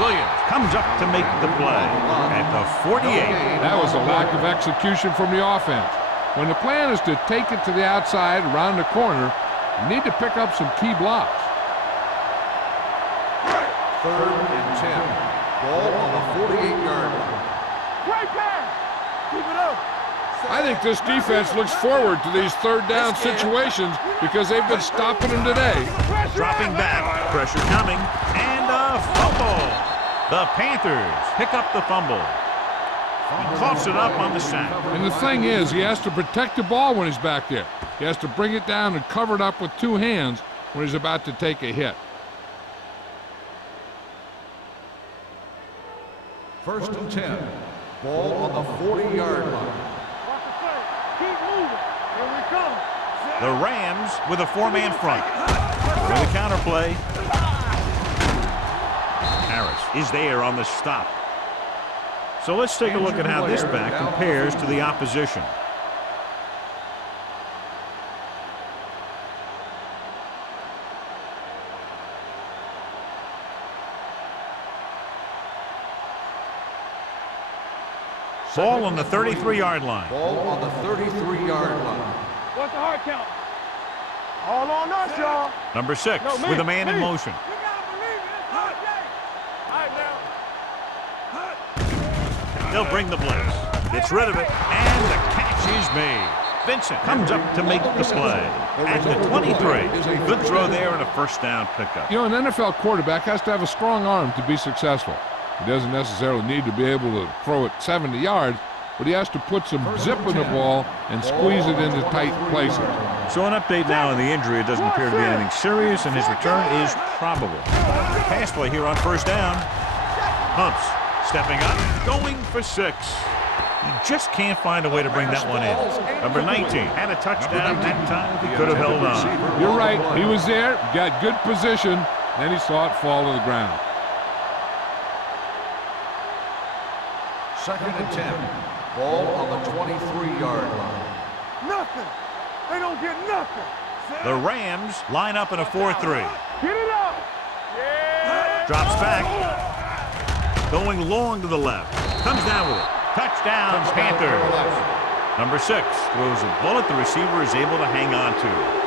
Williams comes up to make the play at the 48. That was a lack of execution from the offense. When the plan is to take it to the outside around the corner, you need to pick up some key blocks. Third and 10. Ball on the 48-yard line. Great pass. Keep it up. I think this defense looks forward to these third down situations because they've been stopping them today. Dropping back, pressure coming, and a fumble. The Panthers pick up the fumble. He coughs it up on the sack. And the thing is, he has to protect the ball when he's back there. He has to bring it down and cover it up with two hands when he's about to take a hit. First and 10. Ball on the 40-yard line. Watch the play. Keep moving. Here we come. The Rams with a 4-man front. For the counterplay. Harris is there on the stop. So let's take a look at how this back compares to the opposition. Ball on the 33-yard line. Ball on the 33-yard line. What's the hard count? All on us, y'all. Number 6 No, me, with a man in me. motion. You gotta believe it. It's hard day. All right, now. They'll bring the blitz. Gets rid of it, and the catch is made. Vincent comes up to make the play at the 23. Good throw there and a first down pickup. You know, an NFL quarterback has to have a strong arm to be successful. He doesn't necessarily need to be able to throw it 70 yards, but he has to put some zip in the ball and squeeze it into tight places. So an update now on the injury. It doesn't appear to be anything serious, and his return is probable. Pass play here on first down. Humps stepping up, going for 6. He just can't find a way to bring that one in. Number 19 had a touchdown that time. He could have held on. You're right. He was there, got good position, then he saw it fall to the ground. Second and 10. Ball on the 23-yard line. Nothing. They don't get nothing. The Rams line up in a 4-3. Get it up. Yeah. Drops back. Going long to the left. Comes down with it. Touchdown, Panthers. Number 6 throws a bullet the receiver is able to hang on to.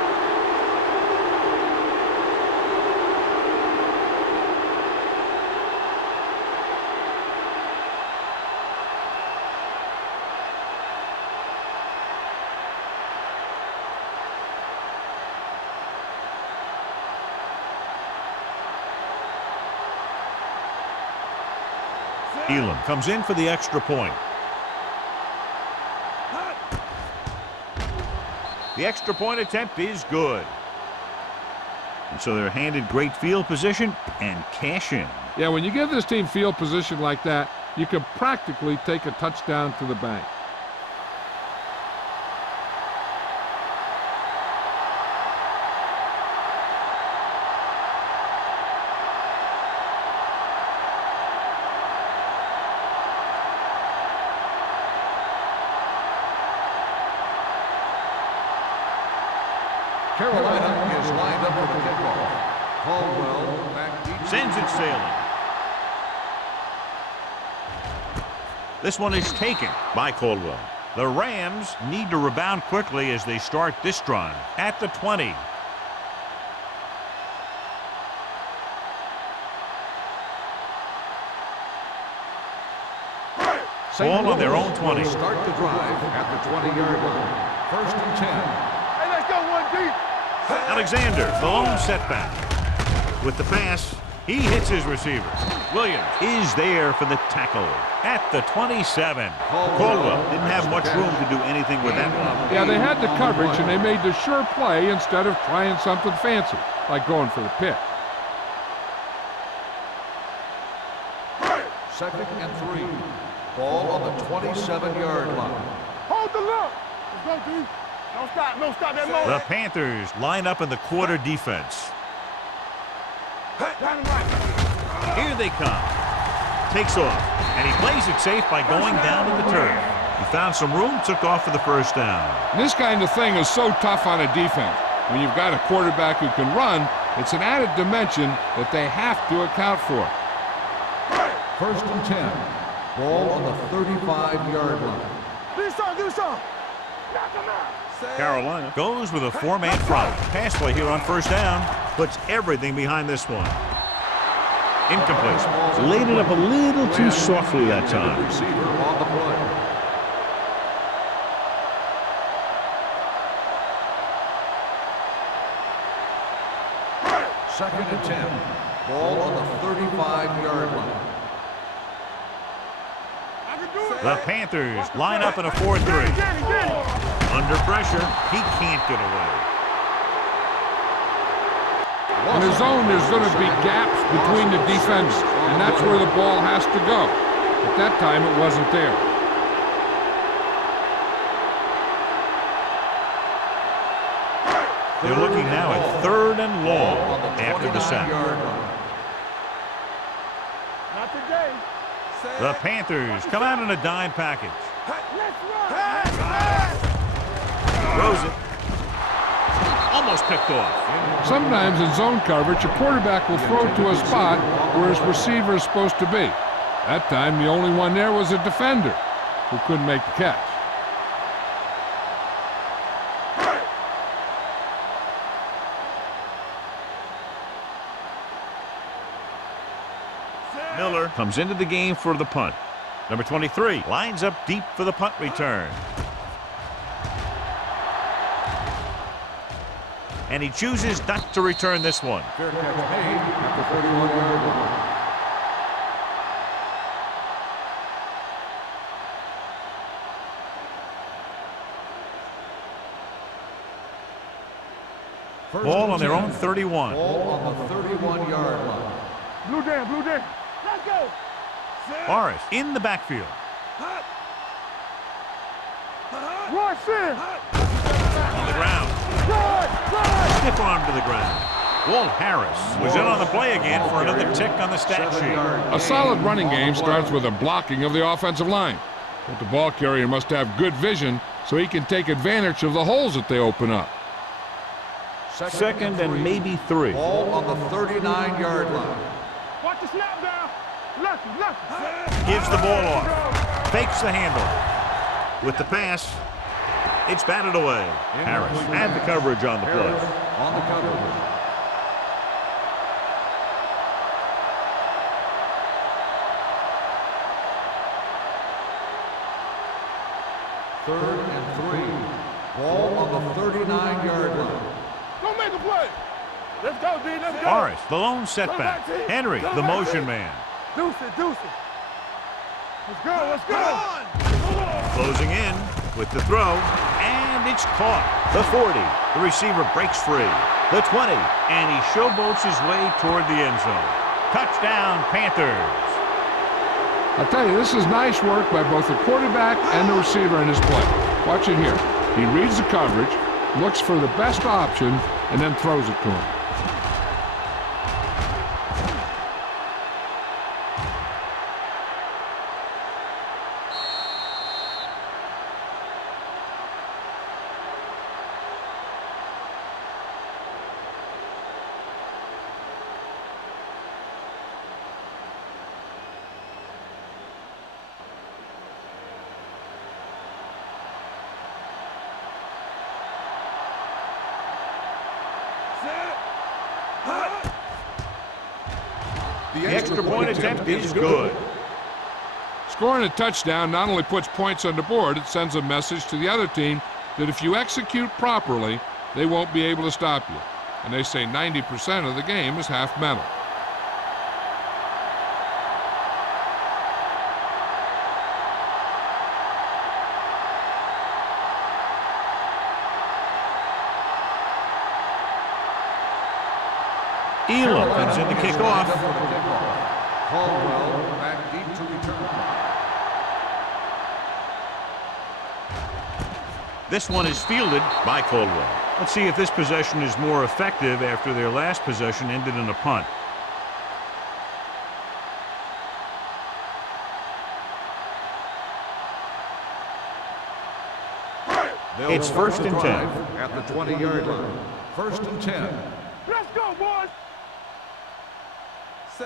Elam comes in for the extra point. The extra point attempt is good. And so they're handed great field position and cash in. Yeah, when you give this team field position like that, you can practically take a touchdown to the bank. Carolina is lined up for the kickoff. Caldwell back deep. Sends it sailing. This one is taken by Caldwell. The Rams need to rebound quickly as they start this drive at the 20. Ball on their own 20. Start the drive at the 20-yard line. First and 10. Hey, let's go one deep. Alexander, the lone setback. With the pass, he hits his receiver. Williams is there for the tackle at the 27. Caldwell didn't have much room to do anything with that one. Yeah, they had the coverage, and they made the sure play instead of trying something fancy, like going for the pick. 2nd and 3. Ball on the 27-yard line. Hold the look. Let's go, D. Don't stop. Don't stop that moment. The Panthers line up in the quarter defense. Dynamite. Here they come. Takes off, and he plays it safe by going down to the turf. He found some room, took off for the first down. This kind of thing is so tough on a defense. When you've got a quarterback who can run, it's an added dimension that they have to account for. 1st and 10. Ball on the 35-yard line. Do something. Do something. Knock him out. Carolina goes with a 4-man front. Pass play here on first down. Puts everything behind this one. Incomplete. Laid it up a little too softly that time. Receiver on the play. Second and 10. Ball on the 35-yard line. I can do it. The Panthers line up in a 4-3. Get it. Under pressure, he can't get away. In the zone, there's going to be gaps between the defenders, and that's where the ball has to go. At that time, it wasn't there. They're looking now at 3rd and long after the sack. Not today. The Panthers come out in a dime package. Let's run. Throws it. Almost picked off. Sometimes in zone coverage, a quarterback will throw to a spot where his receiver is supposed to be. That time, the only one there was a defender who couldn't make the catch. Miller comes into the game for the punt. Number 23 lines up deep for the punt return. And he chooses not to return this one. Fair catch made at the 31-yard line. Ball on their own 31. Ball on the 31-yard line. Blue Dan. Let's go. Morris in the backfield. Rush in. On the ground. Stiff arm to the ground. Walt Harris was in on the play again for another tick on the stat sheet. A solid running game starts with a blocking of the offensive line. But the ball carrier must have good vision so he can take advantage of the holes that they open up. 2nd and maybe 3. Ball on the 39-yard line. Watch the snap down. Lefty. Gives the ball off. Fakes the handle. With the pass, it's batted away. Harris had the coverage on the play. On the coverage. Third and 3. Ball on the 39-yard line. Don't make a play. Let's go, D. Let's go. Morris, the lone setback. Henry, the motion man. Deuce it. Let's go. Closing in with the throw, and it's caught. The 40. The receiver breaks free. The 20, and he showboats his way toward the end zone. Touchdown, Panthers. I'll tell you, this is nice work by both the quarterback and the receiver in his play. Watch it here. He reads the coverage, looks for the best option, and then throws it to him. The extra point attempt is good. Scoring a touchdown not only puts points on the board, it sends a message to the other team that if you execute properly, they won't be able to stop you. And they say 90% of the game is half mental. Elam comes in to kick off. Caldwell back deep to return. This one is fielded by Caldwell. Let's see if this possession is more effective after their last possession ended in a punt. It's first and 10. At the 20-yard line. First and 10. Let's go, boys.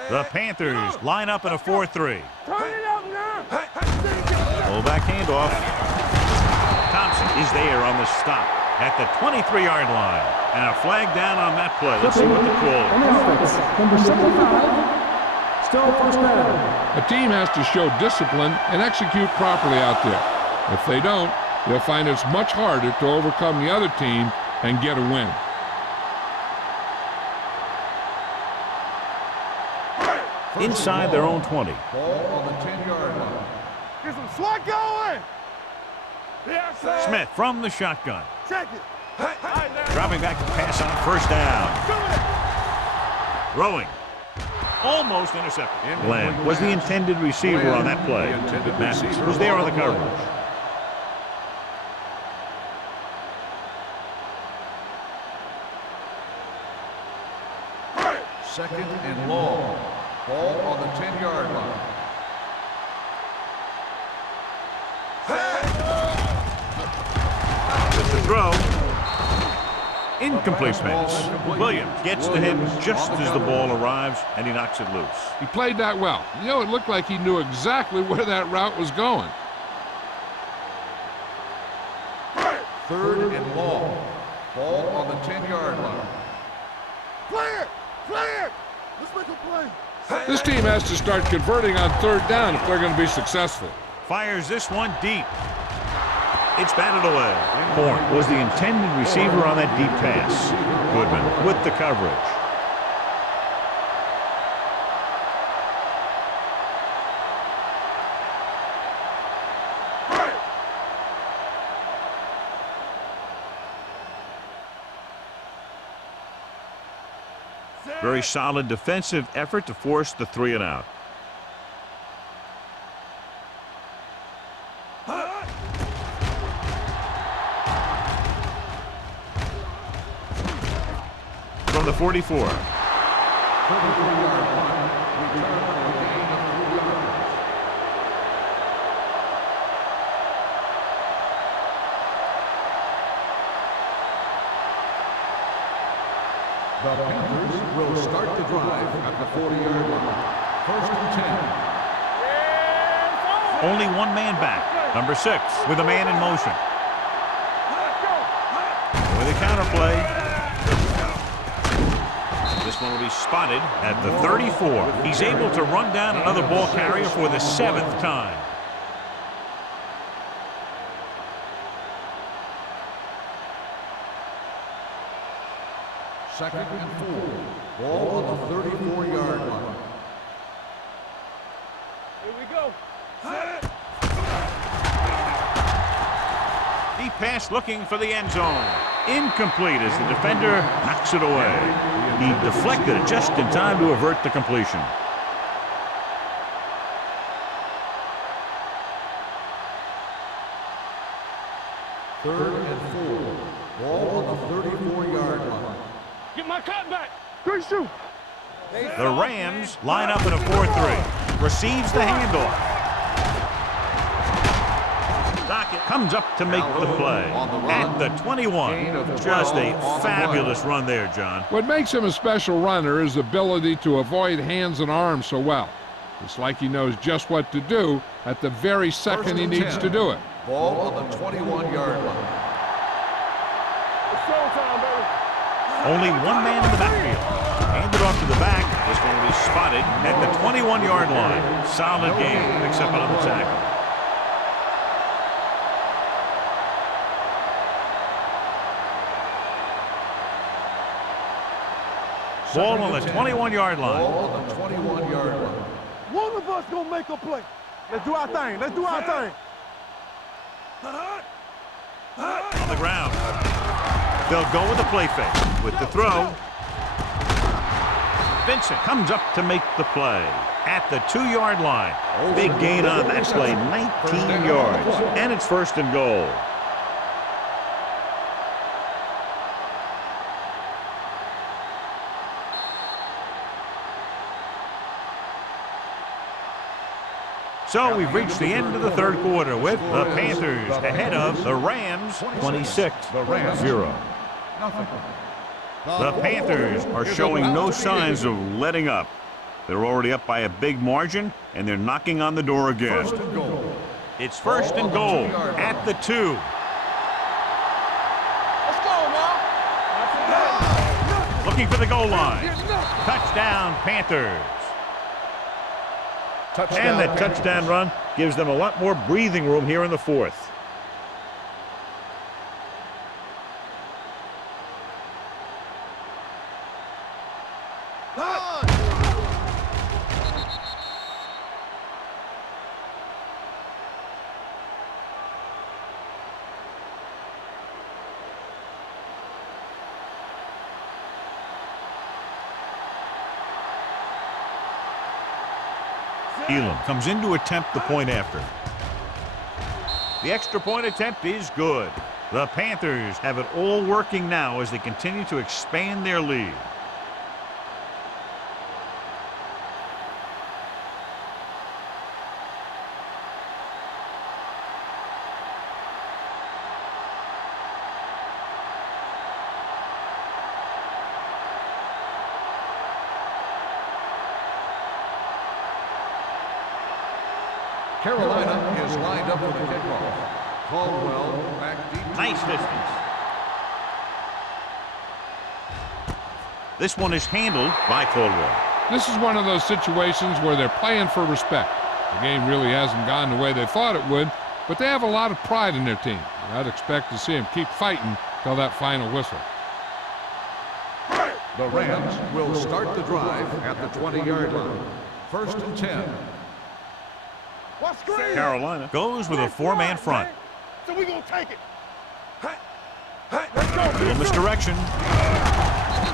The Panthers line up in a 4-3. Turn it up now. Fullback handoff. Thompson is there on the stop at the 23-yard line. And a flag down on that play. Let's see what the call On is. offense, number 75. Still first down. A team has to show discipline and execute properly out there. If they don't, they'll find it's much harder to overcome the other team and get a win. Inside their own 20. Ball on the 10-yard line. Get some swat going. Yeah, sir. Smith from the shotgun. Check it. Hey, now. Dropping back to pass on first down. Throwing. Almost intercepted. Glenn was the intended receiver on that play. Mathis was there on the coverage. Second and long. Ball on the 10-yard line. With the throw. Incomplete pass. Williams gets to him just as the ball arrives, and he knocks it loose. He played that well. You know, it looked like he knew exactly where that route was going. Third and long. Ball on the 10-yard line. Play it. Play it. Let's make a play. This team has to start converting on third down if they're going to be successful. Fires this one deep. It's batted away. Horn was the intended receiver on that deep pass. Goodman with the coverage. Very solid defensive effort to force the 3 and out. From the 44. The Panthers will start the drive at the 40-yard line. First and 10. Only one man back. Number 6 with a man in motion. With a counter play. This one will be spotted at the 34. He's able to run down another ball carrier for the 7th time. Second and 4. Ball on the 34-yard line. Here we go. Deep pass looking for the end zone. Incomplete as the defender knocks it away. He deflected it just in time to avert the completion. Third and 4. Ball on the 34-yard line. Get my cut back. 3-2. The Rams line up in a 4-3. Receives the handoff. Dockett comes up to make the play at the 21. Just a fabulous run there, John. What makes him a special runner is ability to avoid hands and arms so well. It's like he knows just what to do at the very second he needs to do it. Ball on the 21-yard line. It's showtime, baby. Only one man in the backfield. Handed off to the back. This one will be spotted at the 21-yard line. Solid game. Picks up another tackle. Ball on the 21-yard line. Ball on the 21-yard line. One of us gonna make a play. Let's do our thing. Let's do our thing. On the ground. They'll go with the play fake. With the throw. Vincent comes up to make the play at the 2-yard line. Big gain on that play, 19 yards. And it's 1st and goal. So we've reached the end of the 3rd quarter with the Panthers ahead of the Rams 26-0. The Panthers are showing no signs of letting up. They're already up by a big margin, and they're knocking on the door again. It's 1st and goal at the 2. Let's go, man. Looking for the goal line. Touchdown, Panthers. And that touchdown run gives them a lot more breathing room here in the 4th. Elam comes in to attempt the point after. The extra point attempt is good. The Panthers have it all working now as they continue to expand their lead. Carolina is lined up for the kickoff. Caldwell back deep. Nice distance. This one is handled by Caldwell. This is one of those situations where they're playing for respect. The game really hasn't gone the way they thought it would, but they have a lot of pride in their team. I'd expect to see them keep fighting till that final whistle. The Rams will start the drive at the 20-yard line. 1st and 10. Carolina goes with a 4-man front. So we gonna take it. Little misdirection.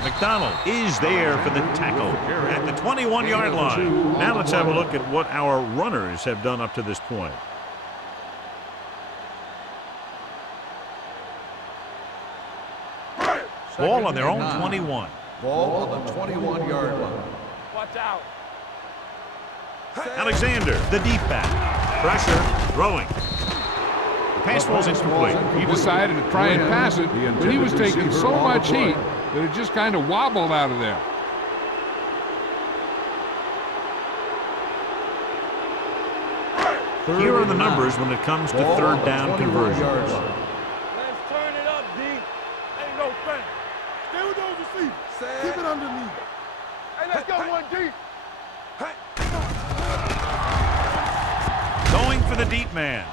McDonald is there for the tackle at the 21-yard line. Now let's have a look at what our runners have done up to this point. Ball on their own 21. Ball on the 21-yard line. Watch out. Alexander, the deep back. Pressure, throwing. The pass falls incomplete. He decided to try and pass it, but he was taking so much heat that it just kind of wobbled out of there. Here are the numbers when it comes to 3rd down conversions. Let's turn it up, D. Ain't no thing. Stay with those receivers. Keep it underneath. Hey, let's go, 1D. Going for the deep man.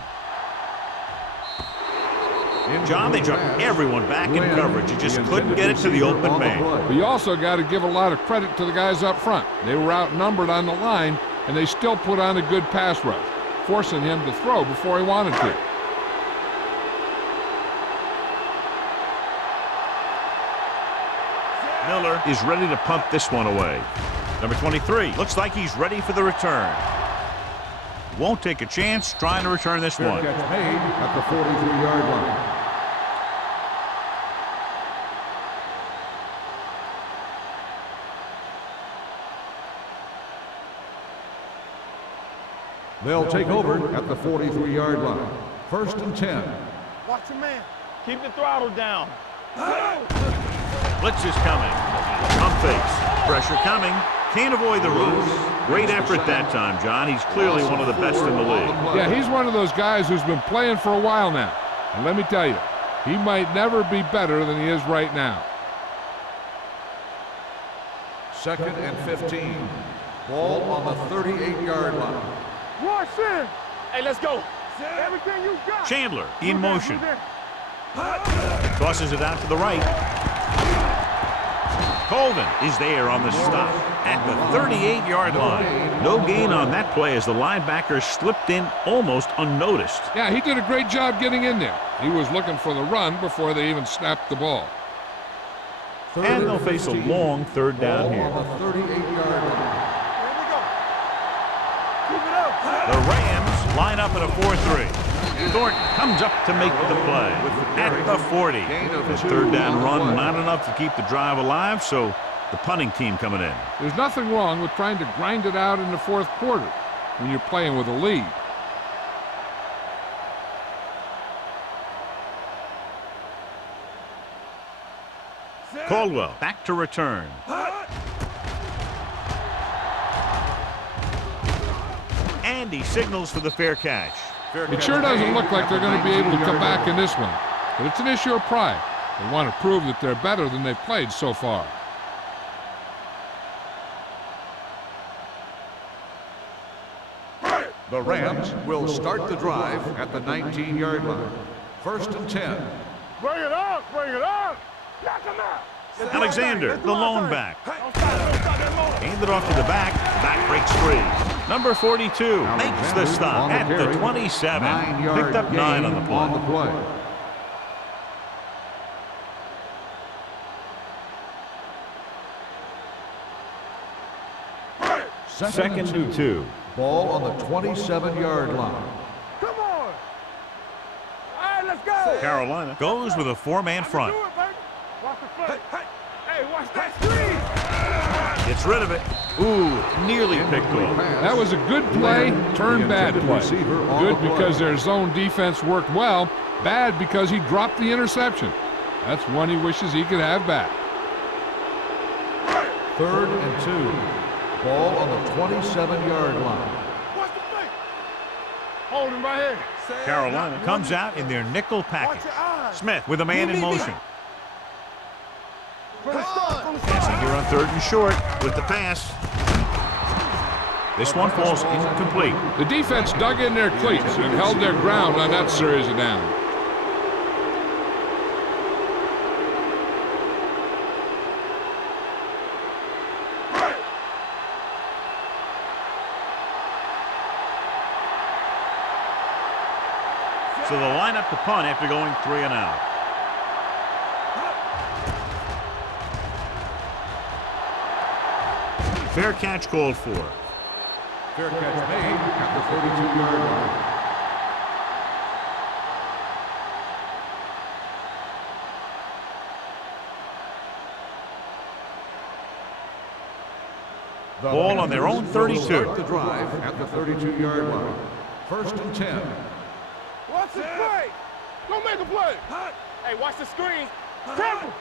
John, they dropped everyone back in coverage. You just couldn't get it to the open man. But you also got to give a lot of credit to the guys up front. They were outnumbered on the line, and they still put on a good pass rush, forcing him to throw before he wanted to. Miller is ready to punt this one away. Number 23 looks like he's ready for the return. Won't take a chance trying to return this one. Catch made at the 43-yard line. They'll take over at the 43-yard line. 1st and 10. Watch your man. Keep the throttle down. Blitz is coming. Pump fakes. Pressure coming. Can't avoid the run. Great effort that time, John. He's clearly one of the best in the league. Yeah, he's one of those guys who's been playing for a while now. And let me tell you, he might never be better than he is right now. 2nd and 15. Ball on the 38-yard line. Rush in. Hey, let's go. Everything you got. Chandler in motion. Tosses it out to the right. Colvin is there on the stop at the 38-yard line. No gain on that play as the linebacker slipped in almost unnoticed. Yeah, he did a great job getting in there. He was looking for the run before they even snapped the ball. And they'll face a long third down here. On the 38-yard line. Here we go. Keep it up. The Rams line up at a 4-3. Thornton comes up to make the play at the 40. This third down run not enough to keep the drive alive, so the punting team coming in. There's nothing wrong with trying to grind it out in the fourth quarter when you're playing with a lead. Caldwell back to return. And he signals for the fair catch. It sure doesn't look like they're going to be able to come back in this one, but it's an issue of pride. They want to prove that they're better than they've played so far. The Rams will start the drive at the 19-yard line. 1st and 10. Bring it up. Bring it up. Knock him out. Alexander, the lone back. Hand it off to the back. Back breaks free. Number 42 makes the stop at the 27. Picked up 9 on the play. Second and 2. Ball on the 27-yard line. Come on. All right, let's go. Carolina goes with a 4-man front. Do it, baby. Watch the foot. Hey, watch that screen. Gets rid of it. Ooh, nearly picked off. That was a good play, turned bad play. Good because their zone defense worked well. Bad because he dropped the interception. That's one he wishes he could have back. 3rd and 2. Ball on the 27-yard line. Watch the fake. Hold him right here. Carolina comes out in their nickel package. Smith with a man in motion. Passing here on 3rd and short with the pass. This one falls incomplete. The defense dug in their cleats and held their ground on that series of downs. So they'll line up to punt after going 3 and out. Fair catch called for. Fair catch made at the 32-yard line. Ball on their own 32. Start the drive at the 32-yard line. 1st and 10. Watch the play. Don't make a play. Hey, watch the screen. Temple.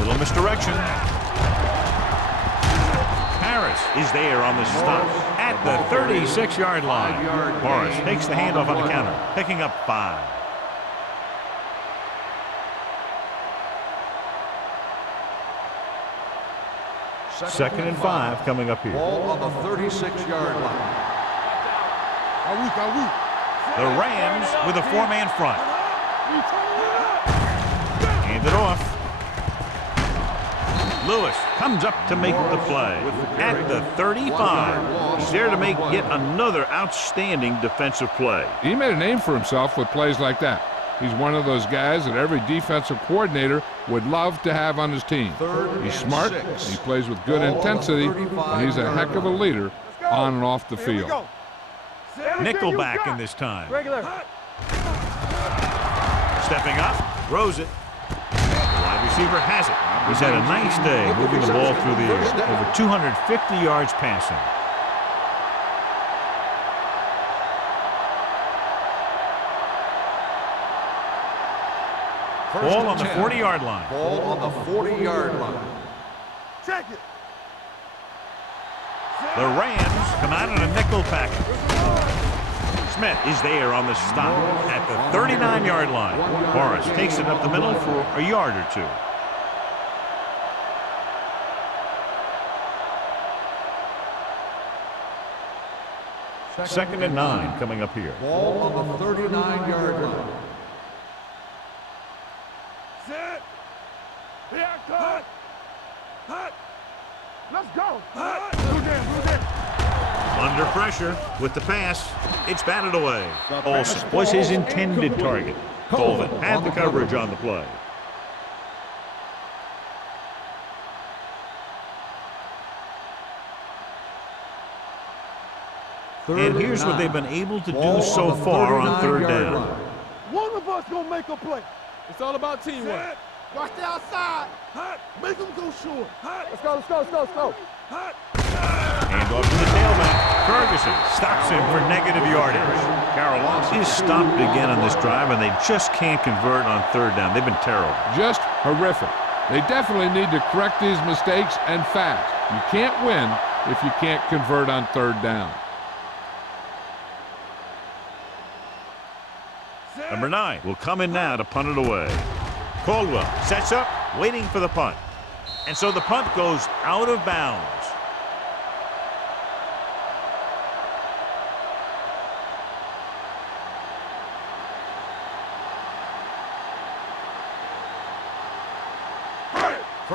Little misdirection. Harris is there on the stop at the 36-yard line. Morris takes the handoff on the counter, picking up 5. Second and 5 coming up here. Ball on the 36-yard line. The Rams with a 4-man front. Hand it off. Lewis comes up to make the play at the 35. He's there to make yet another outstanding defensive play. He made a name for himself with plays like that. He's one of those guys that every defensive coordinator would love to have on his team. He's smart, he plays with good intensity, and he's a heck of a leader on and off the field. Nickelback in this time. Regular. Stepping up, throws it. The wide receiver has it. He's had a nice day moving the ball through the air. Over 250 yards passing. Ball on the 40-yard line. Ball on the 40-yard line. Check it. The Rams come out in a nickel package. Smith is there on the stop at the 39-yard line. Morris takes it up the middle for a yard or 2. Second and 9 coming up here. Ball on the 39-yard line. Sit. Here, cut. Cut. Let's go. Go down. Under pressure with the pass. It's batted away. Olsen was his intended target. Colvin had the coverage on the play. And here's what they've been able to do Ball so on the far on 39 third yard down. line. One of us gonna make a play. It's all about teamwork. Watch the outside. Make them go short. Let's go, let's go, let's go, let's go. Hand off to the tailback. Ferguson stops him for negative yardage. Carolina is stopped again on this drive, and they just can't convert on third down. They've been terrible. Just horrific. They definitely need to correct these mistakes and fast. You can't win if you can't convert on third down. Number 9 will come in now to punt it away. Caldwell sets up, waiting for the punt. And so the punt goes out of bounds.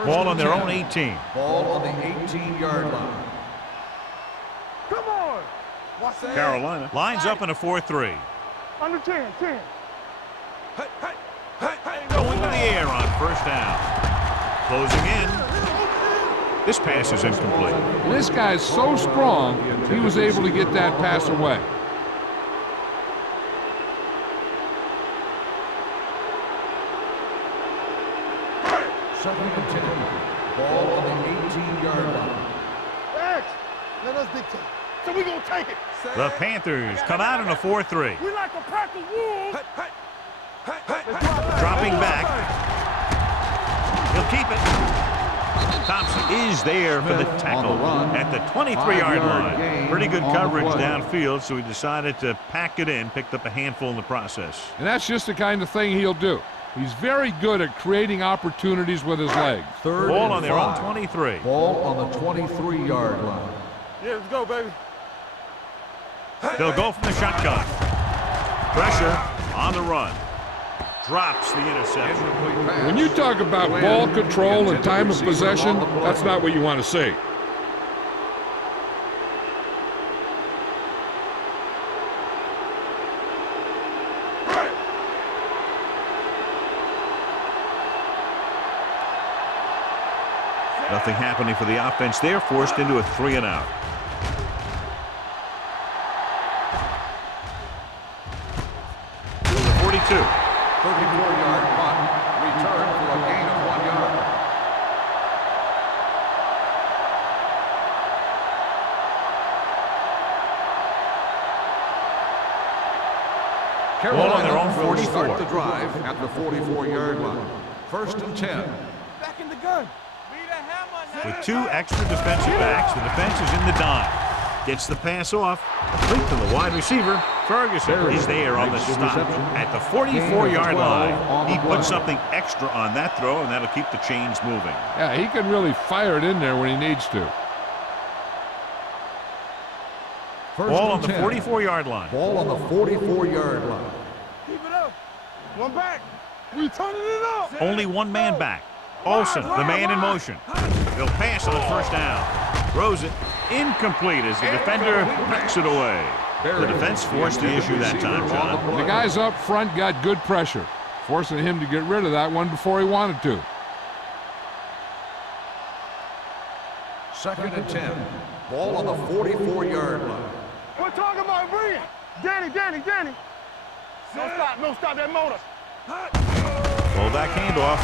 Ball on their own 18. Ball on the 18-yard line. Come on. Watch that. Carolina lines up in a 4-3. Under 10, 10. Going to the air on first down. Closing in. This pass is incomplete. This guy's so strong, he was able to get that pass away. Second and 10. Ball on the 18-yard line. X, let us dictate. So we gonna take it. The Panthers come out in a 4-3. We like a pack of wolves. Dropping back. He'll keep it. Thompson is there for the tackle at the 23-yard line. Pretty good coverage downfield, so he decided to pack it in, picked up a handful in the process. And that's just the kind of thing he'll do. He's very good at creating opportunities with his legs. Third Ball and on their own 5. 23. Ball on the 23-yard line. Yeah, let's go, baby. They'll go from the shotgun. Pressure on the run. Drops the interception. When you talk about ball control and time of possession, that's not what you want to see. Nothing happening for the offense. They're forced into a 3-and-out. To the 42. 34-yard punt. Return for a gain of 1 yard. Ball on their own Will 44. start the drive at the 44-yard line. First and 10. Back in the gun. With 2 extra defensive backs, the defense is in the dime. Gets the pass off. Complete to the wide receiver. Ferguson is there on the stop at the 44-yard line. He puts something extra on that throw, and that'll keep the chains moving. Yeah, he can really fire it in there when he needs to. Ball on the 44-yard line. Ball on the 44-yard line. Keep it up. One back. We turning it up. Only one man back. Olsen, the man in motion. They'll pass on the first down. Throws it incomplete as the defender knocks it away. The defense forced the issue that time, John. The guys up front got good pressure, forcing him to get rid of that one before he wanted to. Second and 10. Ball on the 44-yard line. We're talking about brilliant. Danny. No stop that motor. Fullback handoff.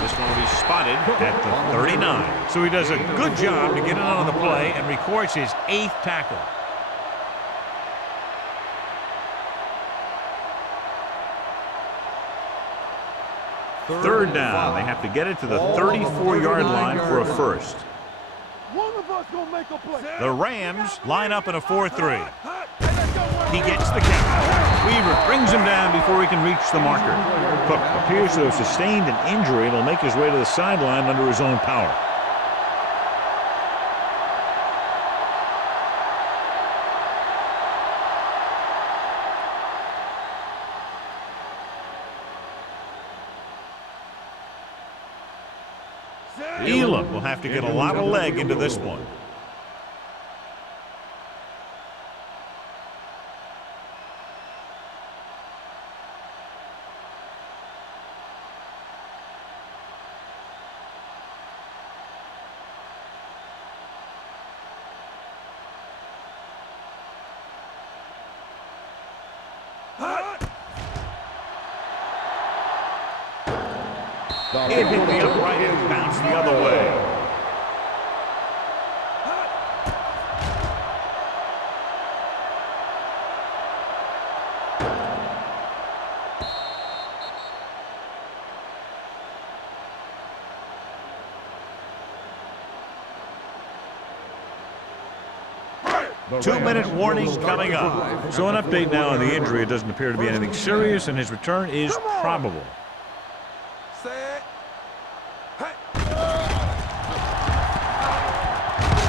This one will be spotted at the 39. So he does a good job to get it on the play and records his 8th tackle. Third down. They have to get it to the 34-yard line for a first. One of us gonna make a play. The Rams line up in a 4-3. He gets the count. Weaver brings him down before he can reach the marker. Cook appears to have sustained an injury and will make his way to the sideline under his own power. Elam will have to get a lot of leg into this one. It hit the upright and bounced the other way. Two-minute warning coming up. So an update now on the injury. It doesn't appear to be anything serious, and his return is probable.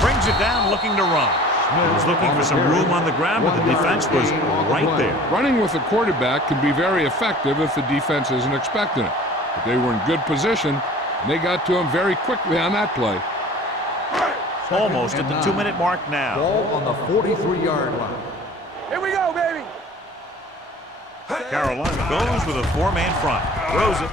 Brings it down, looking to run. He was looking for some room on the ground, but the defense was right there. Running with the quarterback can be very effective if the defense isn't expecting it. But they were in good position, and they got to him very quickly on that play. Almost at the 2-minute mark now. Ball on the 43-yard line. Here we go, baby. Carolina goes with a 4-man front. Throws it.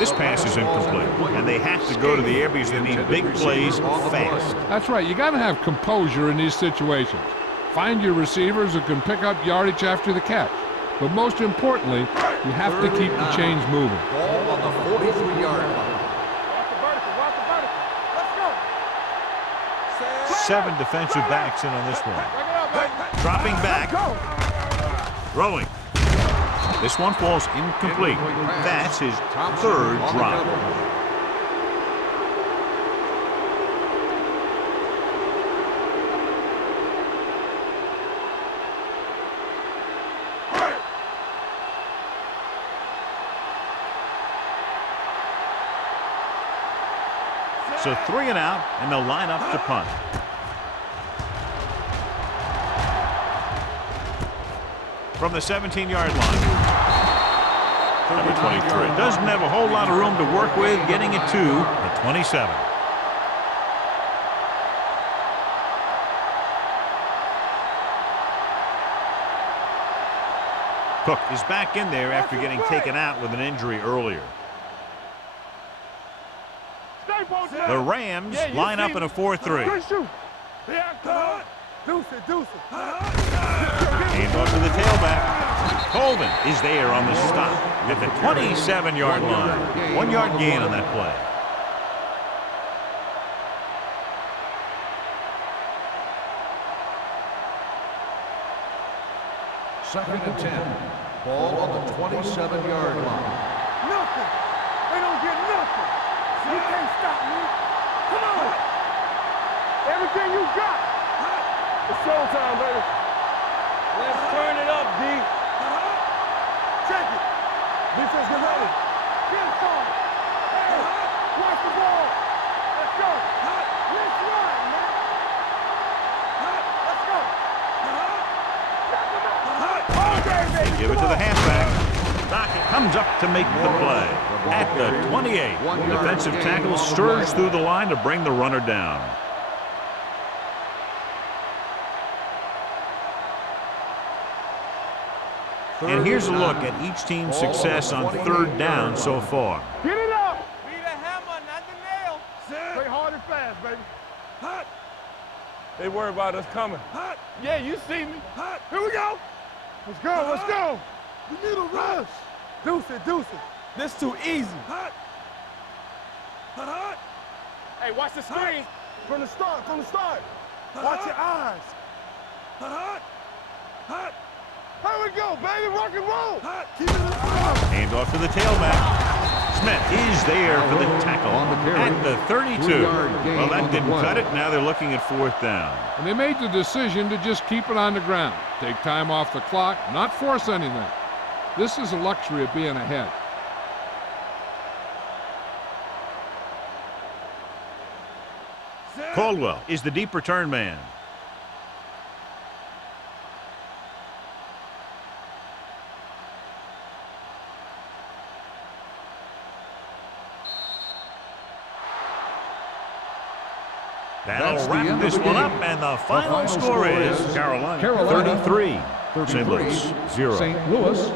This pass is incomplete, and they have to go to the air because they need big plays fast. That's right. You got to have composure in these situations. Find your receivers who can pick up yardage after the catch. But most importantly, you have to keep the chains moving. Ball on the 43-yard line. 7 defensive backs in on this one. Dropping back. Throwing. This one falls incomplete. That's his 3rd drop. So 3 and out, and they'll line up to punt. From the 17-yard line. Number 23 doesn't have a whole lot of room to work with, getting it to the 27. Cook is back in there after getting taken out with an injury earlier. The Rams line up in a 4-3. Hand off to the tailback. Colvin is there on the stop at the 27-yard line. 1-yard gain on that play. Second and 10. Ball on the 27-yard line. Nothing. They don't get nothing. You can't stop me. Come on. Everything you got. It's showtime, baby. Let's turn it up, D. Check it. Defense, get ready. Get it started. Hey, watch the ball. Let's go. Let's run, man. Let's go. They give it to the halfback. Dockett comes up to make the play. At the 28, the defensive tackle stirs through the line to bring the runner down. And here's a look at each team's success on 3rd down so far. Get it up. Be the hammer, not the nail. Play hard and fast, baby. Hot. They worry about us coming. Hot. Yeah, you see me. Hot. Here we go. Let's go, let's go. We need a rush. Deuce it, deuce it. This too easy. Hot. Hot, hot. Hey, watch the screen. From the start, from the start. Watch your eyes. Hot, hot. Hot. Here we go, baby, rock and roll. Keep it in front. Hand off to the tailback. Smith is there for the tackle at the 32. Well, that didn't cut it. Now they're looking at 4th down. And they made the decision to just keep it on the ground. Take time off the clock, not force anything. This is a luxury of being ahead. Caldwell is the deep return man. That'll wrap this one up, and the final score is Carolina 33, St. Louis 0. St. Louis,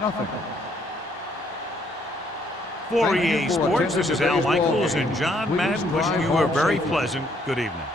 nothing. For EA Sports, this is Al Michaels and John Madden wishing you a very pleasant good evening.